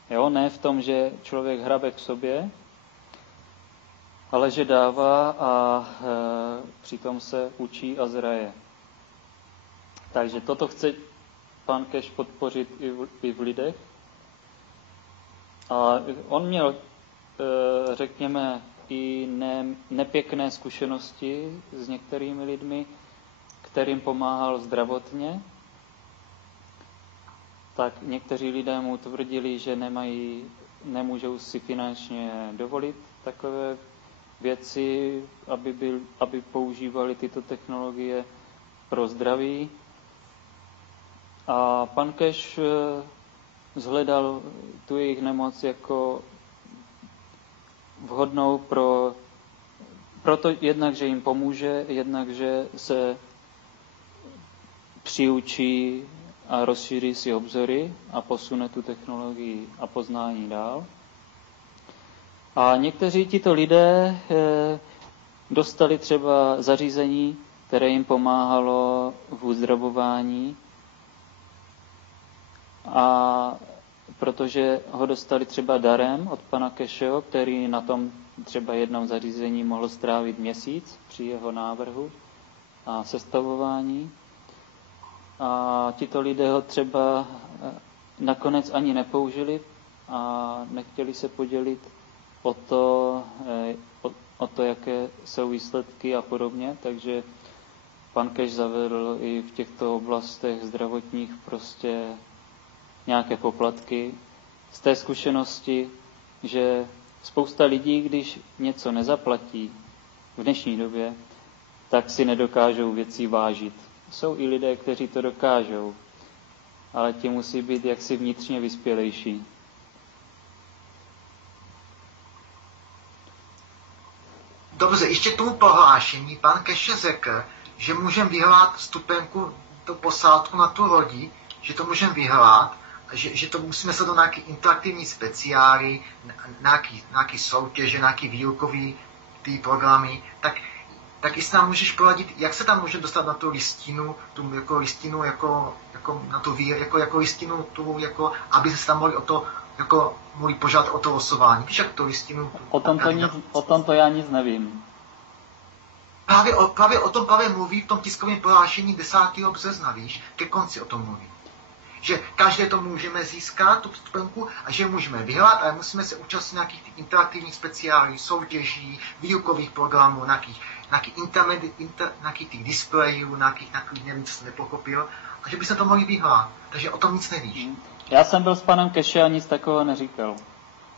Jo? Ne v tom, že člověk hrabe k sobě, ale že dává a přitom se učí a zraje. Takže toto chce pan Cash podpořit i v lidech. A on měl, řekněme, i nepěkné zkušenosti s některými lidmi, kterým pomáhal zdravotně. Tak někteří lidé mu tvrdili, že nemůžou si finančně dovolit takové věci, aby používali tyto technologie pro zdraví. A pan Cash zhledal tu jejich nemoc jako vhodnou proto jednak, že jim pomůže, jednak, že se přiučí a rozšíří si obzory a posune tu technologii a poznání dál. A někteří tito lidé dostali třeba zařízení, které jim pomáhalo v uzdravování, a protože ho dostali třeba darem od pana Casheho, který na tom třeba jednom zařízení mohl strávit měsíc při jeho návrhu a sestavování. A tito lidé ho třeba nakonec ani nepoužili a nechtěli se podělit o to, jaké jsou výsledky a podobně. Takže pan Cash zavedl i v těchto oblastech zdravotních prostě nějaké poplatky. Z té zkušenosti, že spousta lidí, když něco nezaplatí v dnešní době, tak si nedokážou věcí vážit. Jsou i lidé, kteří to dokážou, ale ti musí být jaksi vnitřně vyspělejší. Dobře, ještě k tomu prohlášení. Pan Cash řekl, že můžeme vyhrát vstupenku do posádku na tu lodi, že to můžeme vyhrát, že to musíme se do nějaké interaktivní speciály, nějaké soutěže, nějaké výukový ty programy, tak jestli nám můžeš poradit, jak se tam může dostat na tu listinu, aby se tam mohli požádat o to losování. Víš, jak to listinu? O tomto já nic nevím. Právě o tom mluví v tom tiskovém prohlášení 10. března, víš, ke konci o tom mluví. Že každé to můžeme získat, tu vstupenku, a že můžeme vyhrát, ale musíme se účastnit nějakých interaktivních speciálních soutěží, výukových programů, nějakých těch displejů, nějakých nevím, co jsem nepochopil, a že by se to mohli vyhrát. Takže o tom nic nevíš. Já jsem byl s panem Cashem a nic takového neříkal.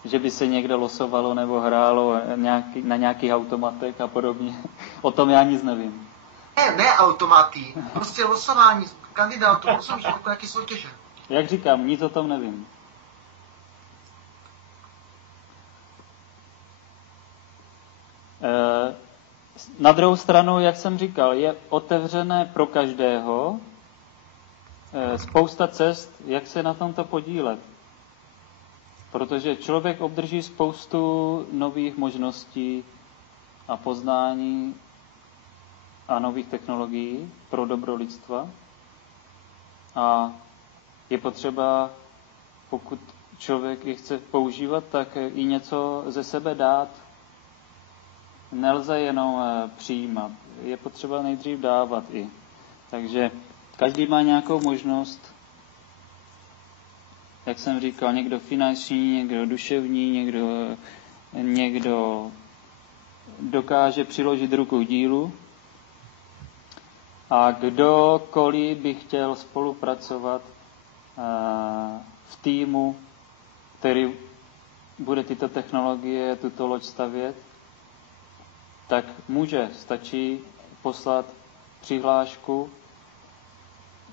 Že by se někde losovalo nebo hrálo na nějakých automatech a podobně. O tom já nic nevím. Ne automaty, prostě losování kandidátů, losování jako nějaké soutěže. Jak říkám, nic o tom nevím. Na druhou stranu, jak jsem říkal, je otevřené pro každého spousta cest, jak se na tomto podílet. Protože člověk obdrží spoustu nových možností a poznání a nových technologií pro dobro lidstva. A je potřeba, pokud člověk je chce používat, tak i něco ze sebe dát. Nelze jenom přijímat. Je potřeba nejdřív dávat i. Takže každý má nějakou možnost, jak jsem říkal, někdo finanční, někdo duševní, někdo dokáže přiložit ruku k dílu. A kdokoliv by chtěl spolupracovat v týmu, který bude tyto technologie, tuto loď stavět, tak stačí poslat přihlášku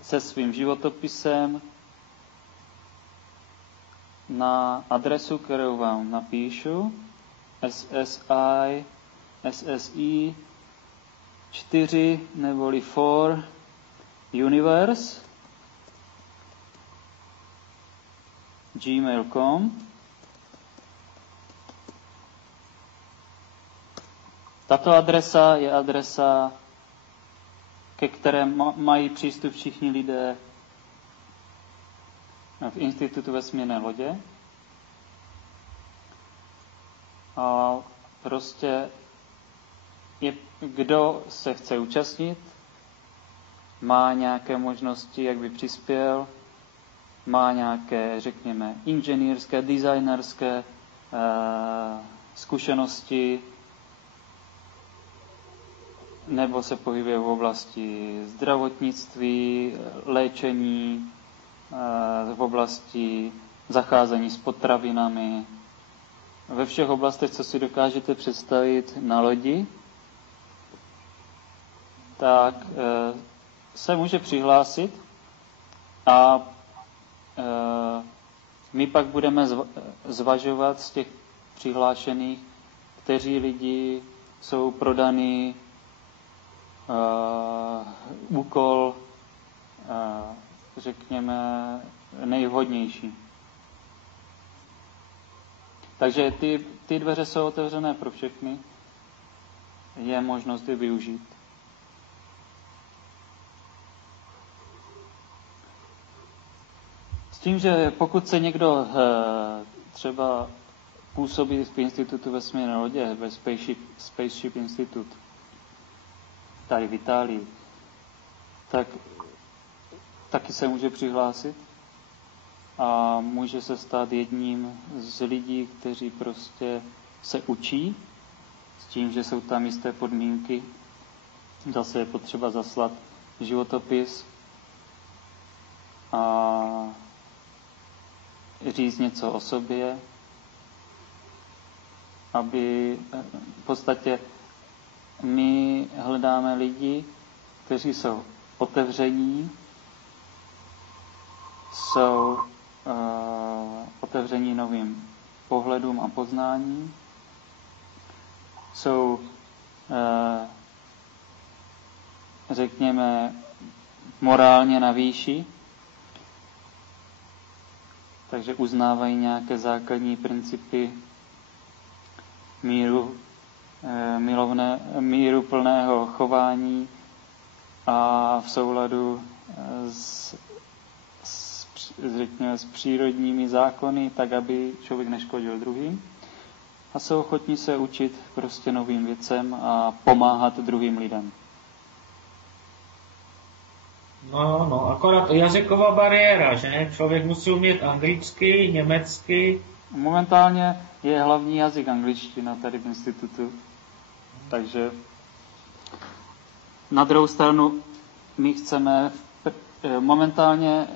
se svým životopisem na adresu, kterou vám napíšu, SSI 4 neboli 4 universe gmail.com. Tato adresa je adresa, ke které mají přístup všichni lidé v Institutu vesmírné lodě. A prostě kdo se chce účastnit, má nějaké možnosti, jak by přispěl, má nějaké, řekněme, inženýrské, designerské zkušenosti, nebo se pohybuje v oblasti zdravotnictví, léčení, v oblasti zacházení s potravinami ve všech oblastech, co si dokážete představit na lodi, tak se může přihlásit a my pak budeme zvažovat z těch přihlášených, kteří lidi jsou prodaný úkol, řekněme, nejvhodnější. Takže ty dveře jsou otevřené pro všechny. Je možnost je využít. S tím, že pokud se někdo třeba působí v institutu vesmírné lodě, ve Spaceship Institute, tady v Itálii, tak taky se může přihlásit a může se stát jedním z lidí, kteří prostě se učí, s tím, že jsou tam jisté podmínky. Zase je potřeba zaslat životopis a říct něco o sobě, aby v podstatě my hledáme lidi, kteří jsou otevření, jsou otevření novým pohledům a poznáním, jsou, řekněme, morálně na výši, takže uznávají nějaké základní principy míru plného chování a v souladu řekněme, s přírodními zákony, tak aby člověk neškodil druhým. A jsou ochotní se učit prostě novým věcem a pomáhat druhým lidem. No, akorát jazyková bariéra, že? Člověk musí umět anglicky, německy. Momentálně je hlavní jazyk angličtina tady v institutu. Takže na druhou stranu my chceme momentálně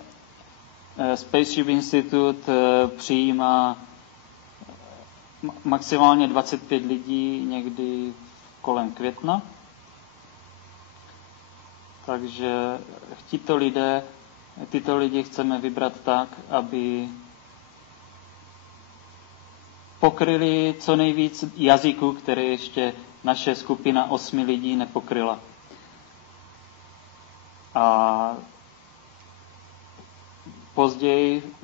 Spaceship Institute přijímá maximálně 25 lidí někdy kolem května. Takže tyto lidi chceme vybrat tak, aby pokryli co nejvíc jazyků, které ještě naše skupina 8 lidí nepokryla. A později,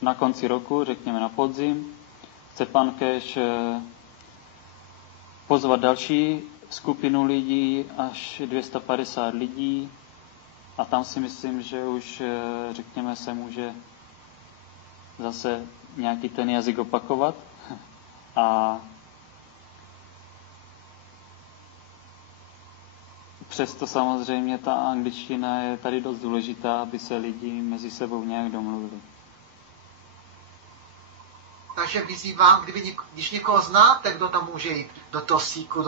na konci roku, řekněme na podzim, chce pan Cash pozvat další skupinu lidí, až 250 lidí. A tam si myslím, že už, řekněme, se může zase nějaký ten jazyk opakovat. A přesto samozřejmě ta angličtina je tady dost důležitá, aby se lidi mezi sebou nějak domluvili. Takže vyzývám, když někoho znáte, kdo tam může jít do toho síku,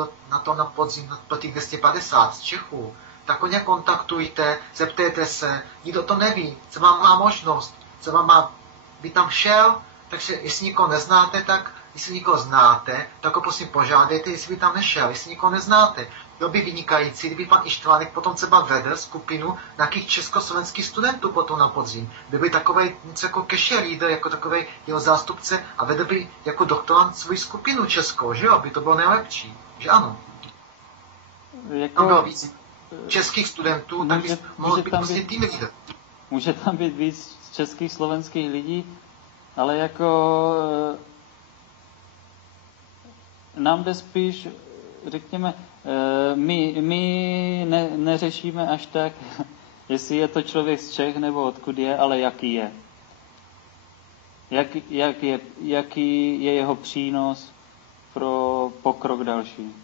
na podzim, do těch 250 z Čechů, tak ho nějak kontaktujte, zeptejte se, nikdo to neví, co vám má možnost, co vám má, by tam šel, takže jestli nikoho neznáte, tak jestli nikoho znáte, tak ho prosím požádejte, jestli by tam nešel, jestli nikoho neznáte. Bylo by vynikající, kdyby pan Ištvánek potom třeba vedl skupinu nějakých československých studentů potom na podzim. By byl takovej něco jako cash leader, jako takovej jeho zástupce a vedl by jako doktorant svou skupinu českou, že jo? By to bylo nejlepší, že ano? Tam bylo víc českých studentů, tak by mohl být prostě tým leader. Může tam být víc českých, slovenských lidí, ale jako nám jde spíš, řekněme, my neřešíme až tak, jestli je to člověk z Čech nebo odkud je, ale jaký je. Jaký je jeho přínos pro pokrok další.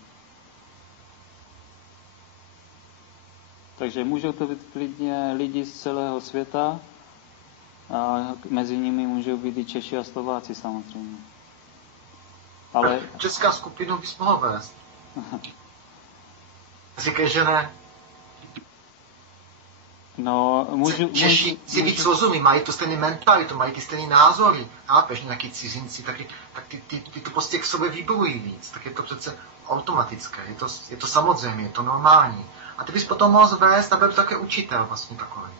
Takže můžou to být klidně lidi z celého světa a mezi nimi můžou být i Češi a Slováci samozřejmě. Ale česká skupina bys mohl vést. Říkej, že ne. No, Češi si víc rozumí, mají to stejný mentalitu, mají ty stejný názory, chápeš, nějaký cizinci, tak ty to prostě k sobě vybují víc, tak je to přece automatické, je to samozřejmě, je to normální. A ty bys potom mohl vést a byl také učitel vlastně takový.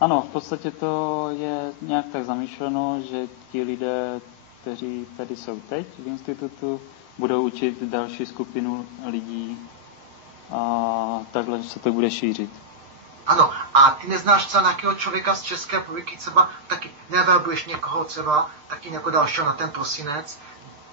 Ano, v podstatě to je nějak tak zamýšleno, že ti lidé, kteří tady jsou teď v institutu, budou učit další skupinu lidí a takhle se to bude šířit. Ano, a ty neznáš třeba nějakého člověka z České republiky, třeba taky nevelbuješ někoho třeba, taky jako dalšího na ten prosinec,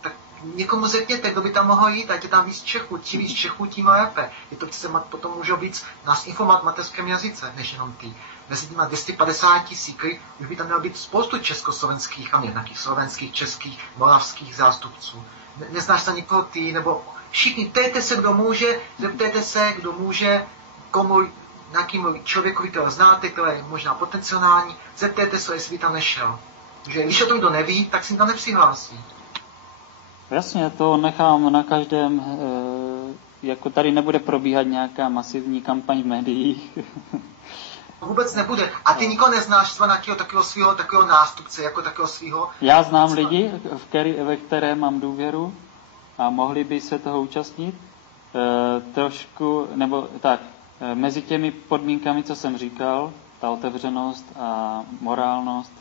tak někomu řekněte, kdo by tam mohl jít, ať je tam víc Čechů, čím víc Čechů, tím lépe. Je to přece potom může být nás informovat v mateřském jazyce, než jenom ty. Mezi těma 250 000 už by tam mělo být spoustu československých a nějakých slovenských, českých, moravských zástupců. Neznáš se někoho ty, nebo všichni, ptejte se, kdo může, zeptejte se, kdo může, komu, nějakým člověku, kterého znáte, který je možná potenciální, zeptejte se, jestli by tam nešel. Protože když o tom kdo neví, tak si tam nepřihlásí. Jasně, to nechám na každém, jako tady nebude probíhat nějaká masivní kampaň v médiích. Vůbec nebude. A ty nikoho neznáš třeba nějakého takového nástupce, jako takového svého? Já znám lidi, ve které mám důvěru a mohli by se toho účastnit. Trošku, nebo tak, mezi těmi podmínkami, co jsem říkal, ta otevřenost a morálnost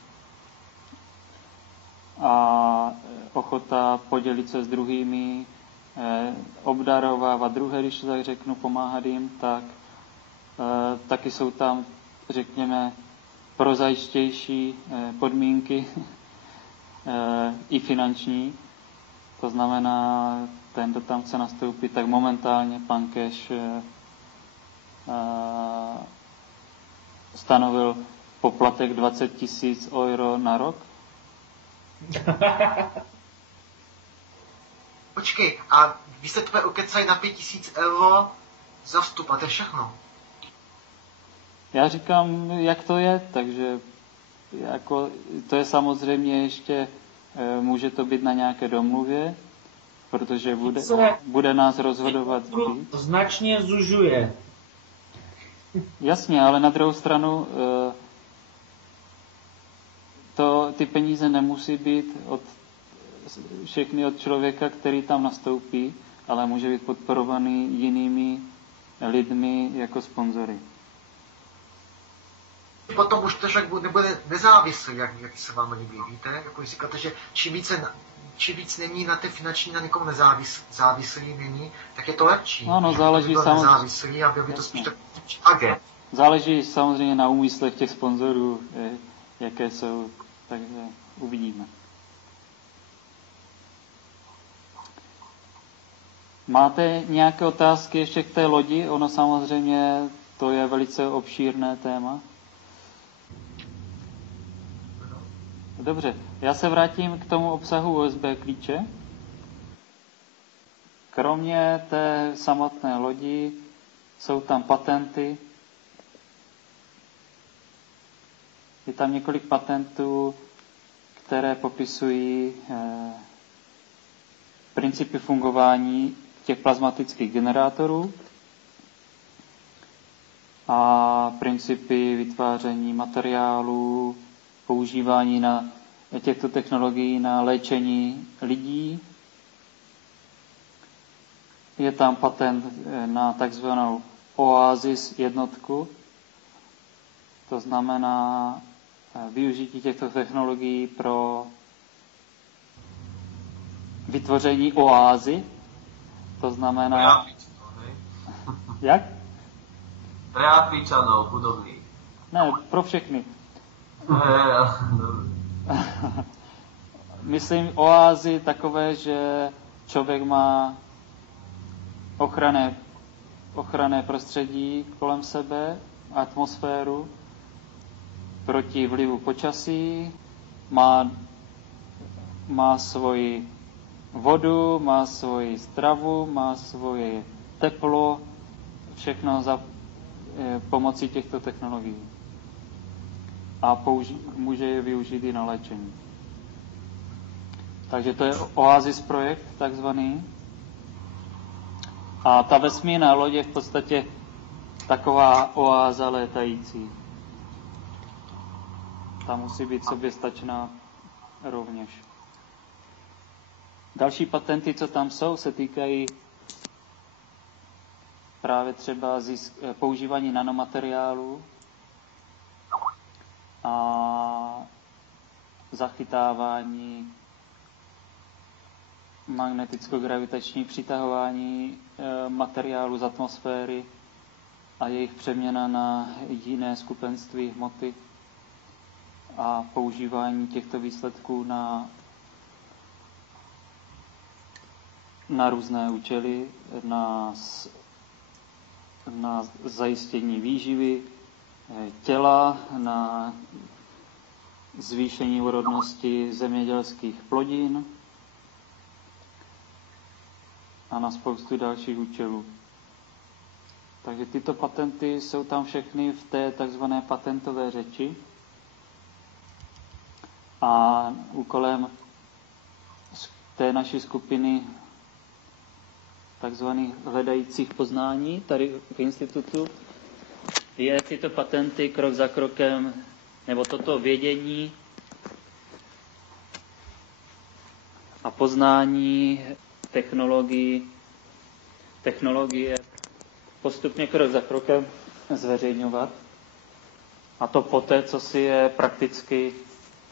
a ochota podělit se s druhými, obdarovávat druhé, když to tak řeknu, pomáhat jim, tak taky jsou tam, řekněme, prozaičtější podmínky i finanční. To znamená, ten, kdo tam chce nastoupit, tak momentálně pan Keš stanovil poplatek 20 000 euro na rok. Počkej, a vy jste tebe ukecají na 5 000 euro za vstup a to je všechno? Já říkám, jak to je, takže jako, to je samozřejmě ještě, může to být na nějaké domluvě, protože bude nás rozhodovat víc. Značně zužuje. Jasně, ale na druhou stranu ty peníze nemusí být všechny od člověka, který tam nastoupí, ale může být podporovaný jinými lidmi jako sponzory. Potom už to však nebude nezávislý, jak se vám líbí, víte? Jako říkáte, že čím víc není na té finanční, na někomu závislý není, tak je to lepší. Ano, záleží samozřejmě. Nezávislý, aby by to spíš tak agent. Záleží samozřejmě na úmyslech těch sponzorů, jaké jsou, takže uvidíme. Máte nějaké otázky ještě k té lodi? Ono samozřejmě, to je velice obšírné téma. Dobře, já se vrátím k tomu obsahu USB klíče. Kromě té samotné lodi jsou tam patenty. Je tam několik patentů, které popisují principy fungování těch plazmatických generátorů a principy vytváření materiálů, používání těchto technologií na léčení lidí. Je tam patent na takzvanou Oasis jednotku, to znamená využití těchto technologií pro vytvoření oázy, to znamená... Jak? Pre Afričanov chudobných. Ne, pro všechny. Myslím oázy takové, že člověk má ochranné prostředí kolem sebe, atmosféru, proti vlivu počasí, má svoji vodu, má svoji stravu, má svoje teplo, všechno za pomocí těchto technologií. A může je využít i na léčení. Takže to je Oasis projekt takzvaný. A ta vesmírná loď je v podstatě taková oáza létající. Ta musí být soběstačná rovněž. Další patenty, co tam jsou, se týkají právě třeba používání nanomateriálů a zachytávání magneticko-gravitační přitahování materiálu z atmosféry a jejich přeměna na jiné skupenství hmoty a používání těchto výsledků na různé účely, na zajištění výživy těla, na zvýšení úrodnosti zemědělských plodin a na spoustu dalších účelů. Takže tyto patenty jsou tam všechny v té takzvané patentové řeči. A úkolem té naší skupiny takzvaných hledajících poznání tady v institutu je tyto patenty krok za krokem, nebo toto vědění a poznání technologie postupně krok za krokem zveřejňovat. A to poté, co si je prakticky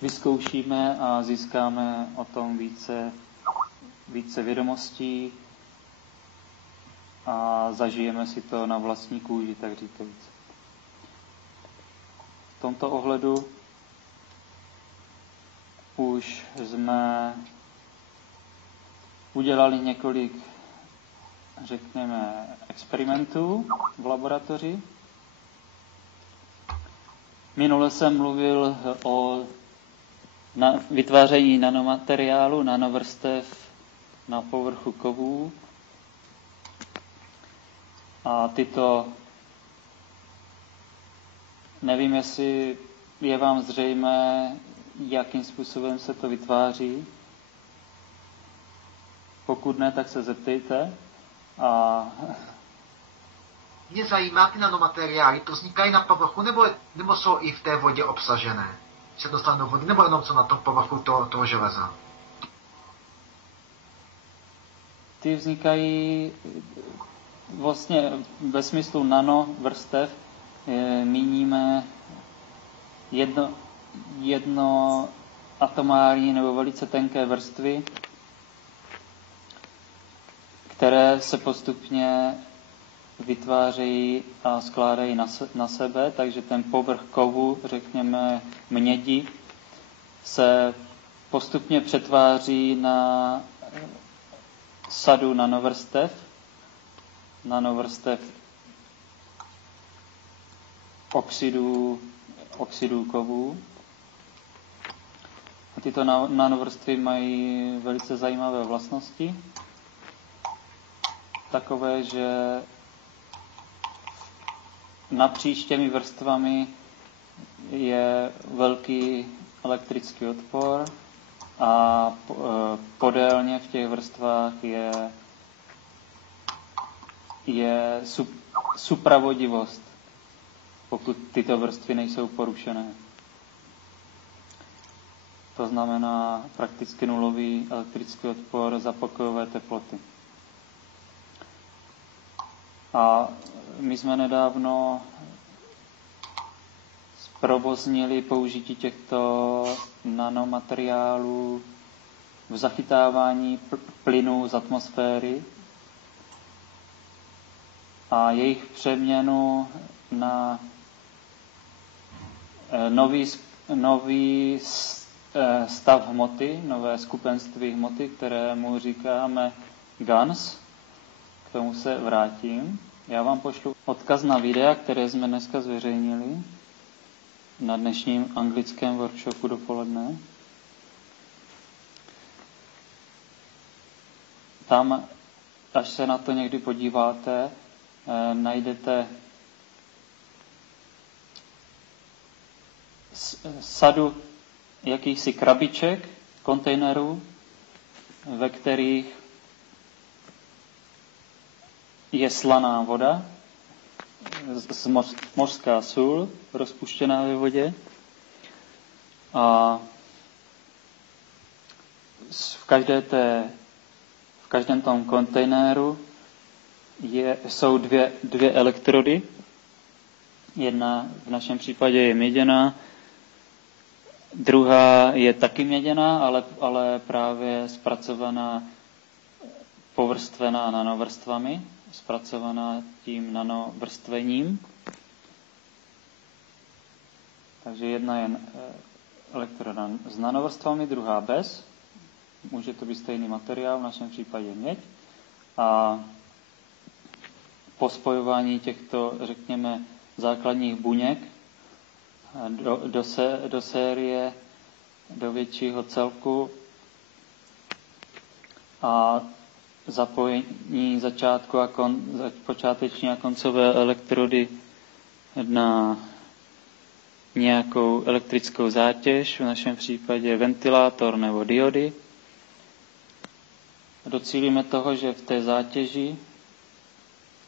vyzkoušíme a získáme o tom více vědomostí a zažijeme si to na vlastní kůži, tak říkajíc. V tomto ohledu už jsme udělali několik, řekněme, experimentů v laboratoři. Minule jsem mluvil o vytváření nanomateriálu, nanovrstev na povrchu kovů. A nevím, jestli je vám zřejmé, jakým způsobem se to vytváří. Pokud ne, tak se zeptejte. Mě zajímá ty nanomateriály, to vznikají na povrchu, nebo jsou i v té vodě obsažené? Se dostanou do vody, nebo jenom co na tom povrchu toho železa? Ty vznikají vlastně ve smyslu nanovrstev, míníme jedno atomární nebo velice tenké vrstvy, které se postupně vytvářejí a skládají na sebe, takže ten povrch kovu, řekněme mědi, se postupně přetváří na sadu nanovrstev oxidů kovů. A tyto nanovrstvy mají velice zajímavé vlastnosti. Takové, že napříč těmi vrstvami je velký elektrický odpor a podélně v těch vrstvách je supravodivost, pokud tyto vrstvy nejsou porušené. To znamená prakticky nulový elektrický odpor za pokojové teploty. A my jsme nedávno zprovoznili použití těchto nanomateriálů v zachytávání plynů z atmosféry a jejich přeměnu na nový stav hmoty, nové skupenství hmoty, kterému říkáme GANS. K tomu se vrátím. Já vám pošlu odkaz na videa, které jsme dneska zveřejnili na dnešním anglickém workshopu dopoledne. Tam, až se na to někdy podíváte, najdete sadu jakýchsi krabiček, kontejnerů, ve kterých je slaná voda mořská sůl rozpuštěná ve vodě a v každém tom kontejneru jsou dvě elektrody. Jedna v našem případě je měděná, druhá je taky měděná, ale právě zpracovaná, povrstvená nanovrstvami, zpracovaná tím nanovrstvením. Takže jedna je elektroda s nanovrstvami, druhá bez. Může to být stejný materiál, v našem případě měď. A po spojování těchto, řekněme, základních buněk do série, do většího celku a zapojení počáteční a koncové elektrody na nějakou elektrickou zátěž, v našem případě ventilátor nebo diody. Docílíme toho, že v té zátěži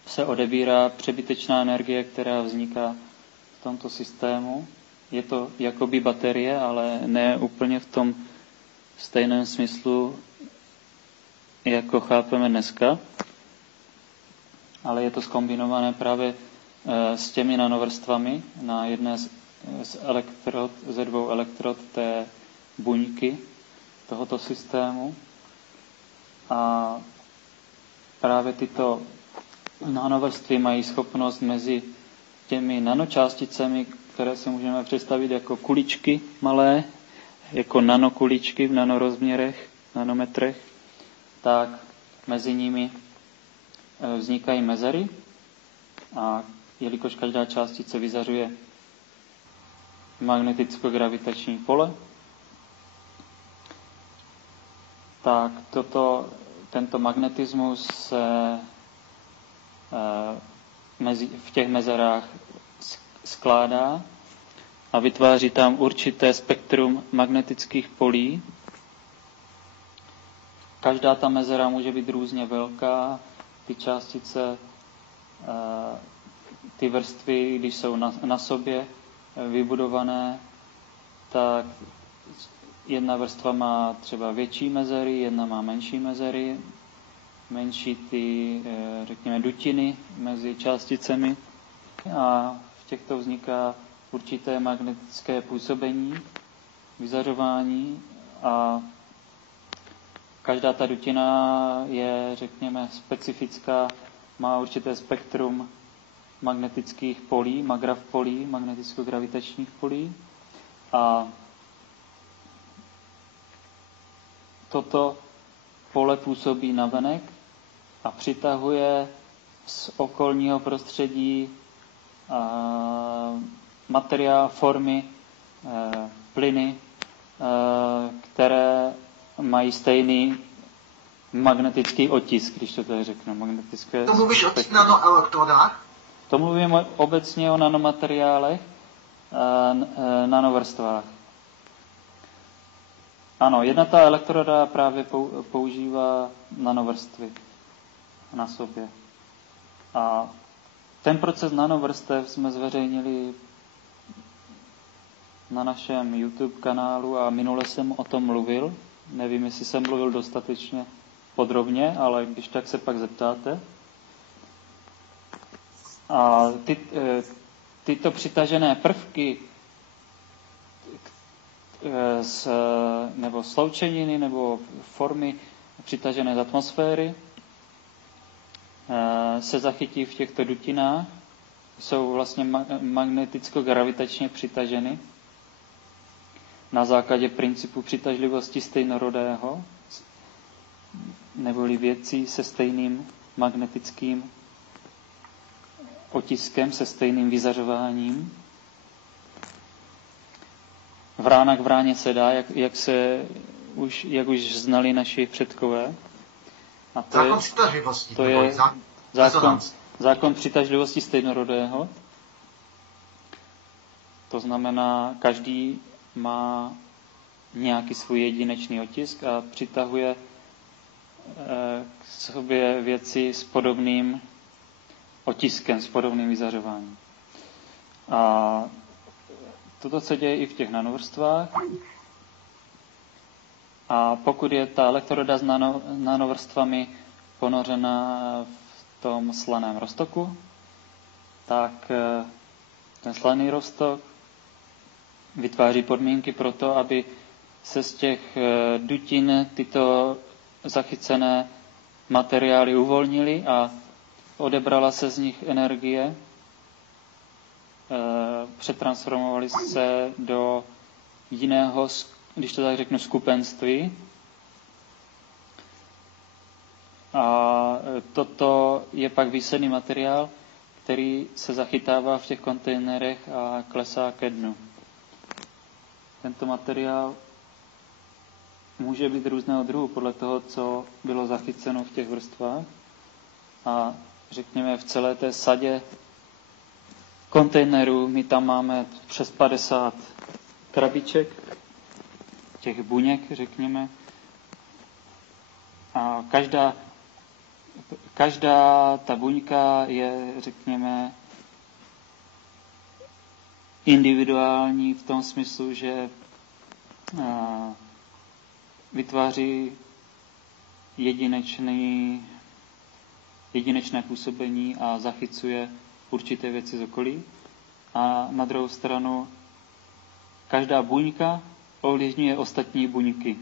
se odebírá přebytečná energie, která vzniká v tomto systému. Je to jakoby baterie, ale ne úplně v tom stejném smyslu, jako chápeme dneska. Ale je to zkombinované právě s těmi nanovrstvami na jedné ze dvou elektrod té buňky tohoto systému. A právě tyto nanovrstvy mají schopnost mezi těmi nanočásticemi, které si můžeme představit jako kuličky malé, jako nanokuličky v nanorozměrech, nanometrech, tak mezi nimi vznikají mezery a jelikož každá částice vyzařuje magneticko-gravitační pole, tak tento magnetismus se v těch mezerách skládá a vytváří tam určité spektrum magnetických polí. Každá ta mezera může být různě velká. Ty částice, ty vrstvy, když jsou na sobě vybudované, tak jedna vrstva má třeba větší mezery, jedna má menší mezery, menší ty, řekněme, dutiny mezi částicemi a v těchto vzniká určité magnetické působení, vyzařování a každá ta dutina je, řekněme, specifická, má určité spektrum magnetických polí, magrav polí, magneticko-gravitačních polí a toto pole působí navenek a přitahuje z okolního prostředí materiál, formy, plyny, které mají stejný magnetický otisk, když to tady řeknu. Magnetické to mluvíš o nanoelektrodách? To mluvím obecně o nanomateriálech, nanovrstvách. Ano, jedna ta elektroda právě používá nanovrstvy na sobě. A ten proces nanovrstev jsme zveřejnili na našem YouTube kanálu a minule jsem o tom mluvil. Nevím, jestli jsem mluvil dostatečně podrobně, ale když tak se pak zeptáte. A tyto přitažené prvky nebo sloučeniny nebo formy přitažené z atmosféry se zachytí v těchto dutinách, jsou vlastně magneticko-gravitačně přitaženy na základě principu přitažlivosti stejnorodého, neboli věcí se stejným magnetickým otiskem, se stejným vyzařováním. Vrána k vráně se dá, jak už znali naši předkové. A to je zákon přitažlivosti stejnorodého. To znamená, každý má nějaký svůj jedinečný otisk a přitahuje k sobě věci s podobným otiskem s podobným vyzařováním. A toto se děje i v těch nanovrstvách. A pokud je ta elektroda s nanovrstvami ponořena v tom slaném roztoku, tak ten slaný roztok vytváří podmínky pro to, aby se z těch dutin tyto zachycené materiály uvolnily a odebrala se z nich energie, přetransformovaly se do jiného, když to tak řeknu, skupenství. A toto je pak výsledný materiál, který se zachytává v těch kontejnerech a klesá ke dnu. Tento materiál může být různého druhu podle toho, co bylo zachyceno v těch vrstvách. A řekněme, v celé té sadě kontejnerů my tam máme přes 50 krabiček, těch buněk, řekněme. A každá ta buňka je, řekněme, individuální v tom smyslu, že vytváří jedinečné působení a zachycuje určité věci z okolí. A na druhou stranu každá buňka ovlivňuje ostatní buňky.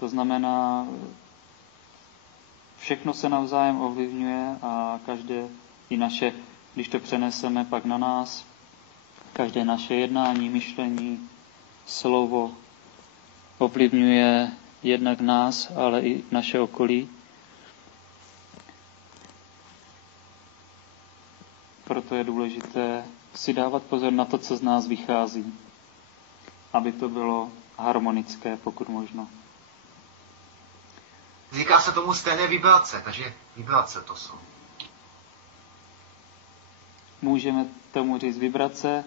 To znamená, všechno se navzájem ovlivňuje a každé i naše, když to přeneseme pak na nás, každé naše jednání, myšlení, slovo ovlivňuje jednak nás, ale i naše okolí. Proto je důležité si dávat pozor na to, co z nás vychází, aby to bylo harmonické, pokud možno. Říká se tomu stejné vibrace, takže vibrace to jsou. Můžeme tomu říct vibrace,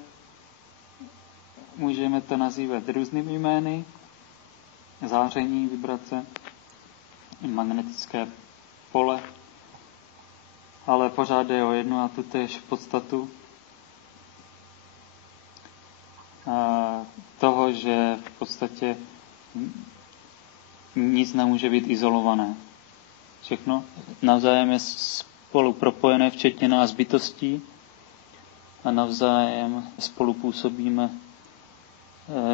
můžeme to nazývat různými jmény, záření, vibrace, magnetické pole, ale pořád je o jednu a tutéž podstatu toho, že v podstatě nic nemůže být izolované. Všechno navzájem je spolu propojené, včetně nás bytostí, a navzájem spolu působíme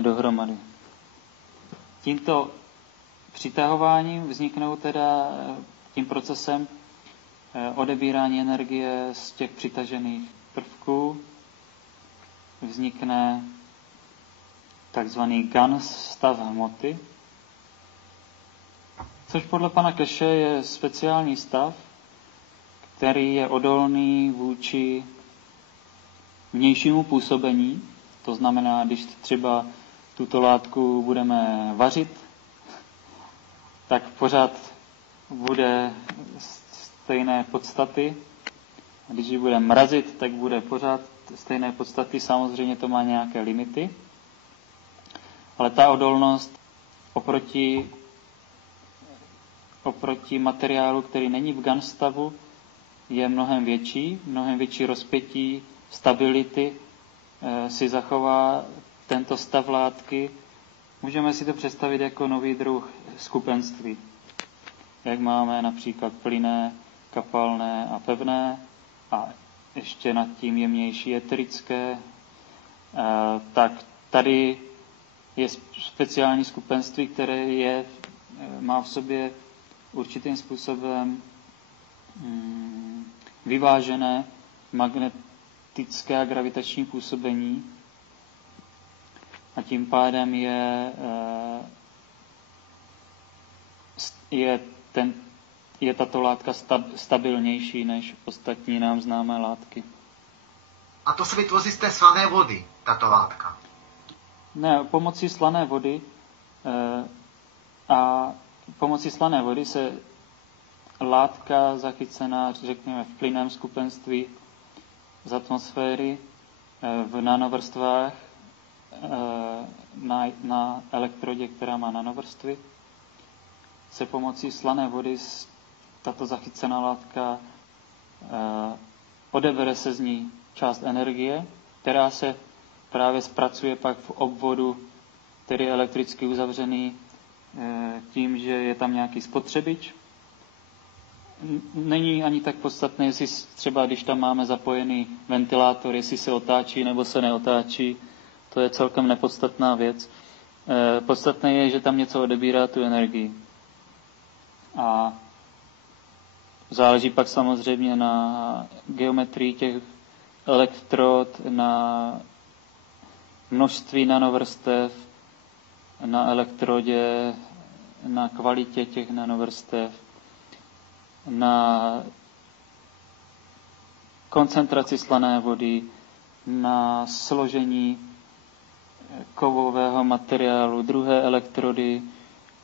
dohromady. Tímto přitahováním vzniknou teda tím procesem odebírání energie z těch přitažených prvků. Vznikne takzvaný Gans stav hmoty, což podle pana Keše je speciální stav, který je odolný vůči vnějšímu působení. To znamená, když třeba tuto látku budeme vařit, tak pořád bude stejné podstaty. A když ji budeme mrazit, tak bude pořád stejné podstaty. Samozřejmě to má nějaké limity. Ale ta odolnost oproti materiálu, který není v Gans stavu, je mnohem větší rozpětí stability si zachová tento stav látky. Můžeme si to představit jako nový druh skupenství. Jak máme například plynné, kapalné a pevné a ještě nad tím jemnější eterické, tak tady je speciální skupenství, které má v sobě určitým způsobem vyvážené magnetické a gravitační působení a tím pádem je tato látka stabilnější než ostatní nám známé látky. A to se vytvoří z té slané vody, tato látka? Ne, pomocí slané vody se látka zachycená, řekněme, v plynném skupenství z atmosféry v nanovrstvách na elektrodě, která má nanovrstvy, se pomocí slané vody tato zachycená látka odebere se z ní část energie, která se právě zpracuje pak v obvodu, který je elektricky uzavřený tím, že je tam nějaký spotřebič. Není ani tak podstatné, jestli třeba, když tam máme zapojený ventilátor, jestli se otáčí nebo se neotáčí. To je celkem nepodstatná věc. Podstatné je, že tam něco odebírá tu energii. A záleží pak samozřejmě na geometrii těch elektrod, na množství nanovrstev, na elektrodě, na kvalitě těch nanovrstev, na koncentraci slané vody, na složení kovového materiálu, druhé elektrody,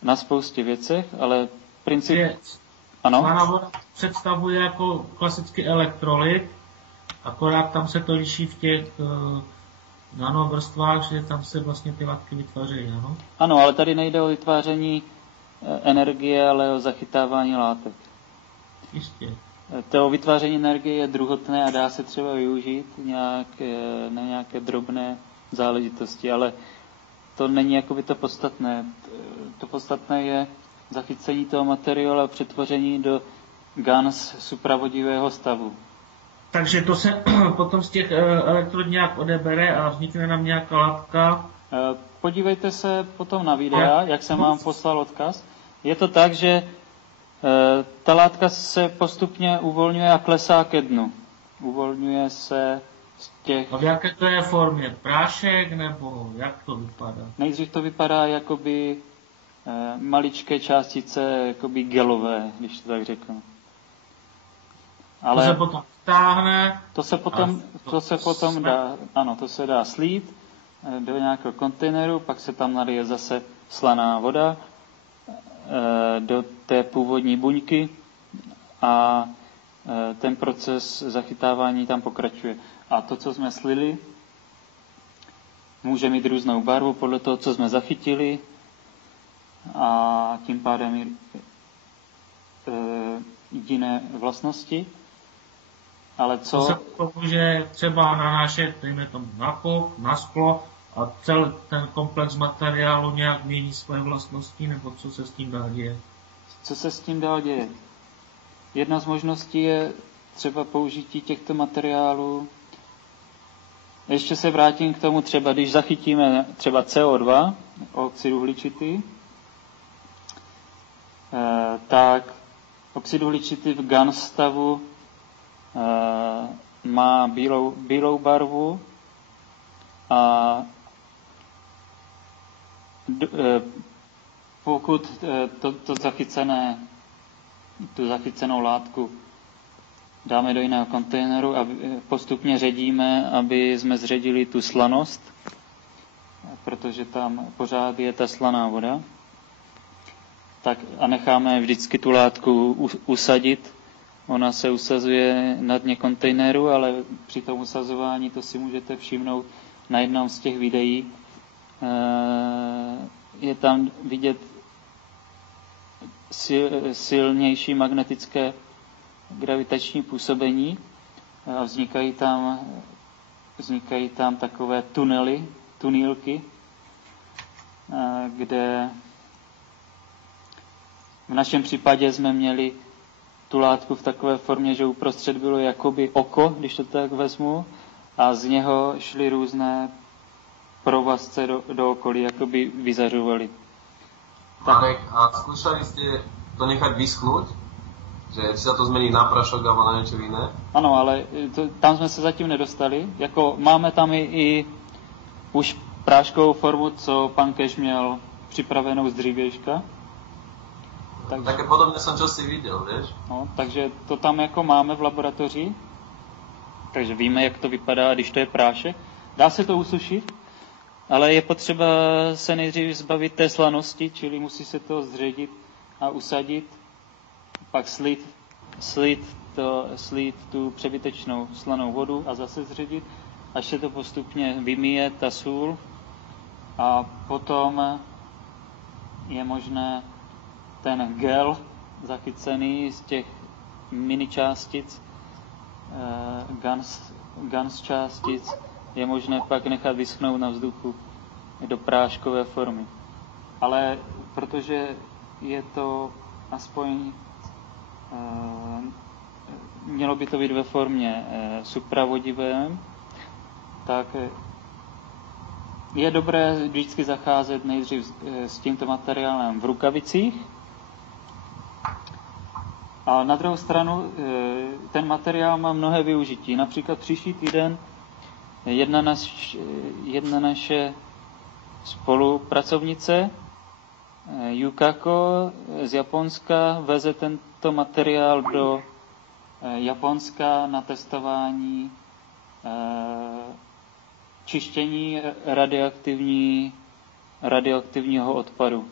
na spoustě věcech, ale princip... Ano? Slaná voda představuje jako klasický elektrolyt, akorát tam se to liší v těch nanovrstvách, že tam se vlastně ty látky vytvářejí, ano? Ano, ale tady nejde o vytváření energie, ale o zachytávání látek. Jistě. To vytváření energie je druhotné a dá se třeba využít na nějaké drobné záležitosti, ale to není jakoby to podstatné. To podstatné je zachycení toho materiálu a přetvoření do GANS supravodivého stavu. Takže to se potom z těch elektrod nějak odebere a vznikne nám nějaká látka? Podívejte se potom na videa, jak jsem vám poslal odkaz. Je to tak, že ta látka se postupně uvolňuje a klesá ke dnu. Uvolňuje se z těch... A v jaké to je formě? Prášek nebo jak to vypadá? Nejdřív to vypadá jakoby maličké částice, jakoby gelové, když to tak řeknu. Ale to se potom stáhne. To se potom dá, ano, to se dá slít do nějakého kontejneru, pak se tam nalije zase slaná voda do té původní buňky a ten proces zachytávání tam pokračuje. A to, co jsme slili, může mít různou barvu podle toho, co jsme zachytili a tím pádem i jiné vlastnosti. Ale co? To se použije třeba nanášet, dejme tomu na kov, na sklo a celý ten komplex materiálu nějak mění své vlastnosti, nebo co se s tím dál děje? Co se s tím dál děje? Jedna z možností je třeba použití těchto materiálů. Ještě se vrátím k tomu třeba, když zachytíme třeba CO2, oxid uhličitý, tak oxid uhličitý v GANS stavu má bílou barvu a pokud tu zachycenou látku dáme do jiného kontejneru a postupně ředíme, aby jsme zředili tu slanost, protože tam pořád je ta slaná voda, tak a necháme vždycky tu látku usadit. Ona se usazuje na dně kontejneru, ale při tom usazování, to si můžete všimnout na jednom z těch videí, je tam vidět silnější magnetické gravitační působení a vznikají tam takové tunýlky, kde v našem případě jsme měli tu látku v takové formě, že uprostřed bylo jakoby oko, když to tak vezmu, a z něho šly různé provazce do okolí, jakoby vyzařovaly. Marek, a skúšali ste to nechať vyschnúť? Že sa to zmení na prašok alebo na niečo iné? Ano, ale tam jsme se zatím nedostali. Jako máme tam i už práškovou formu, co pan Keš měl připravenou z dřívějška. Také podobně jsem čosi viděl, víš? No, takže to tam jako máme v laboratoři. Takže víme, jak to vypadá, když to je prášek. Dá se to usušit, ale je potřeba se nejdřív zbavit té slanosti, čili musí se to zředit a usadit, pak slít tu přebytečnou slanou vodu a zase zředit, až se to postupně vymýje, ta sůl, a potom je možné ten gel zachycený z těch mini částic GANS částic je možné pak nechat vyschnout na vzduchu do práškové formy. Ale protože je to aspoň, mělo by to být ve formě supravodivé, tak je dobré vždycky zacházet nejdřív s tímto materiálem v rukavicích. A na druhou stranu ten materiál má mnohé využití. Například příští týden jedna naše spolupracovnice Yukako z Japonska veze tento materiál do Japonska na testování čištění radioaktivního odpadu.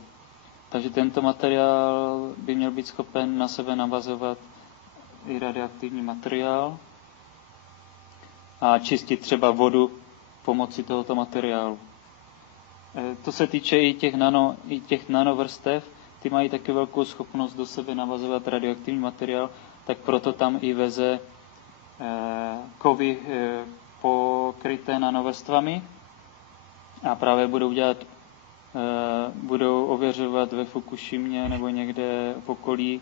Takže tento materiál by měl být schopen na sebe navazovat i radioaktivní materiál a čistit třeba vodu pomocí tohoto materiálu. To se týče i těch nanovrstev, ty mají taky velkou schopnost do sebe navazovat radioaktivní materiál, tak proto tam i veze kovy pokryté nanovrstvami a právě budou ověřovat ve Fukushimě nebo někde v okolí,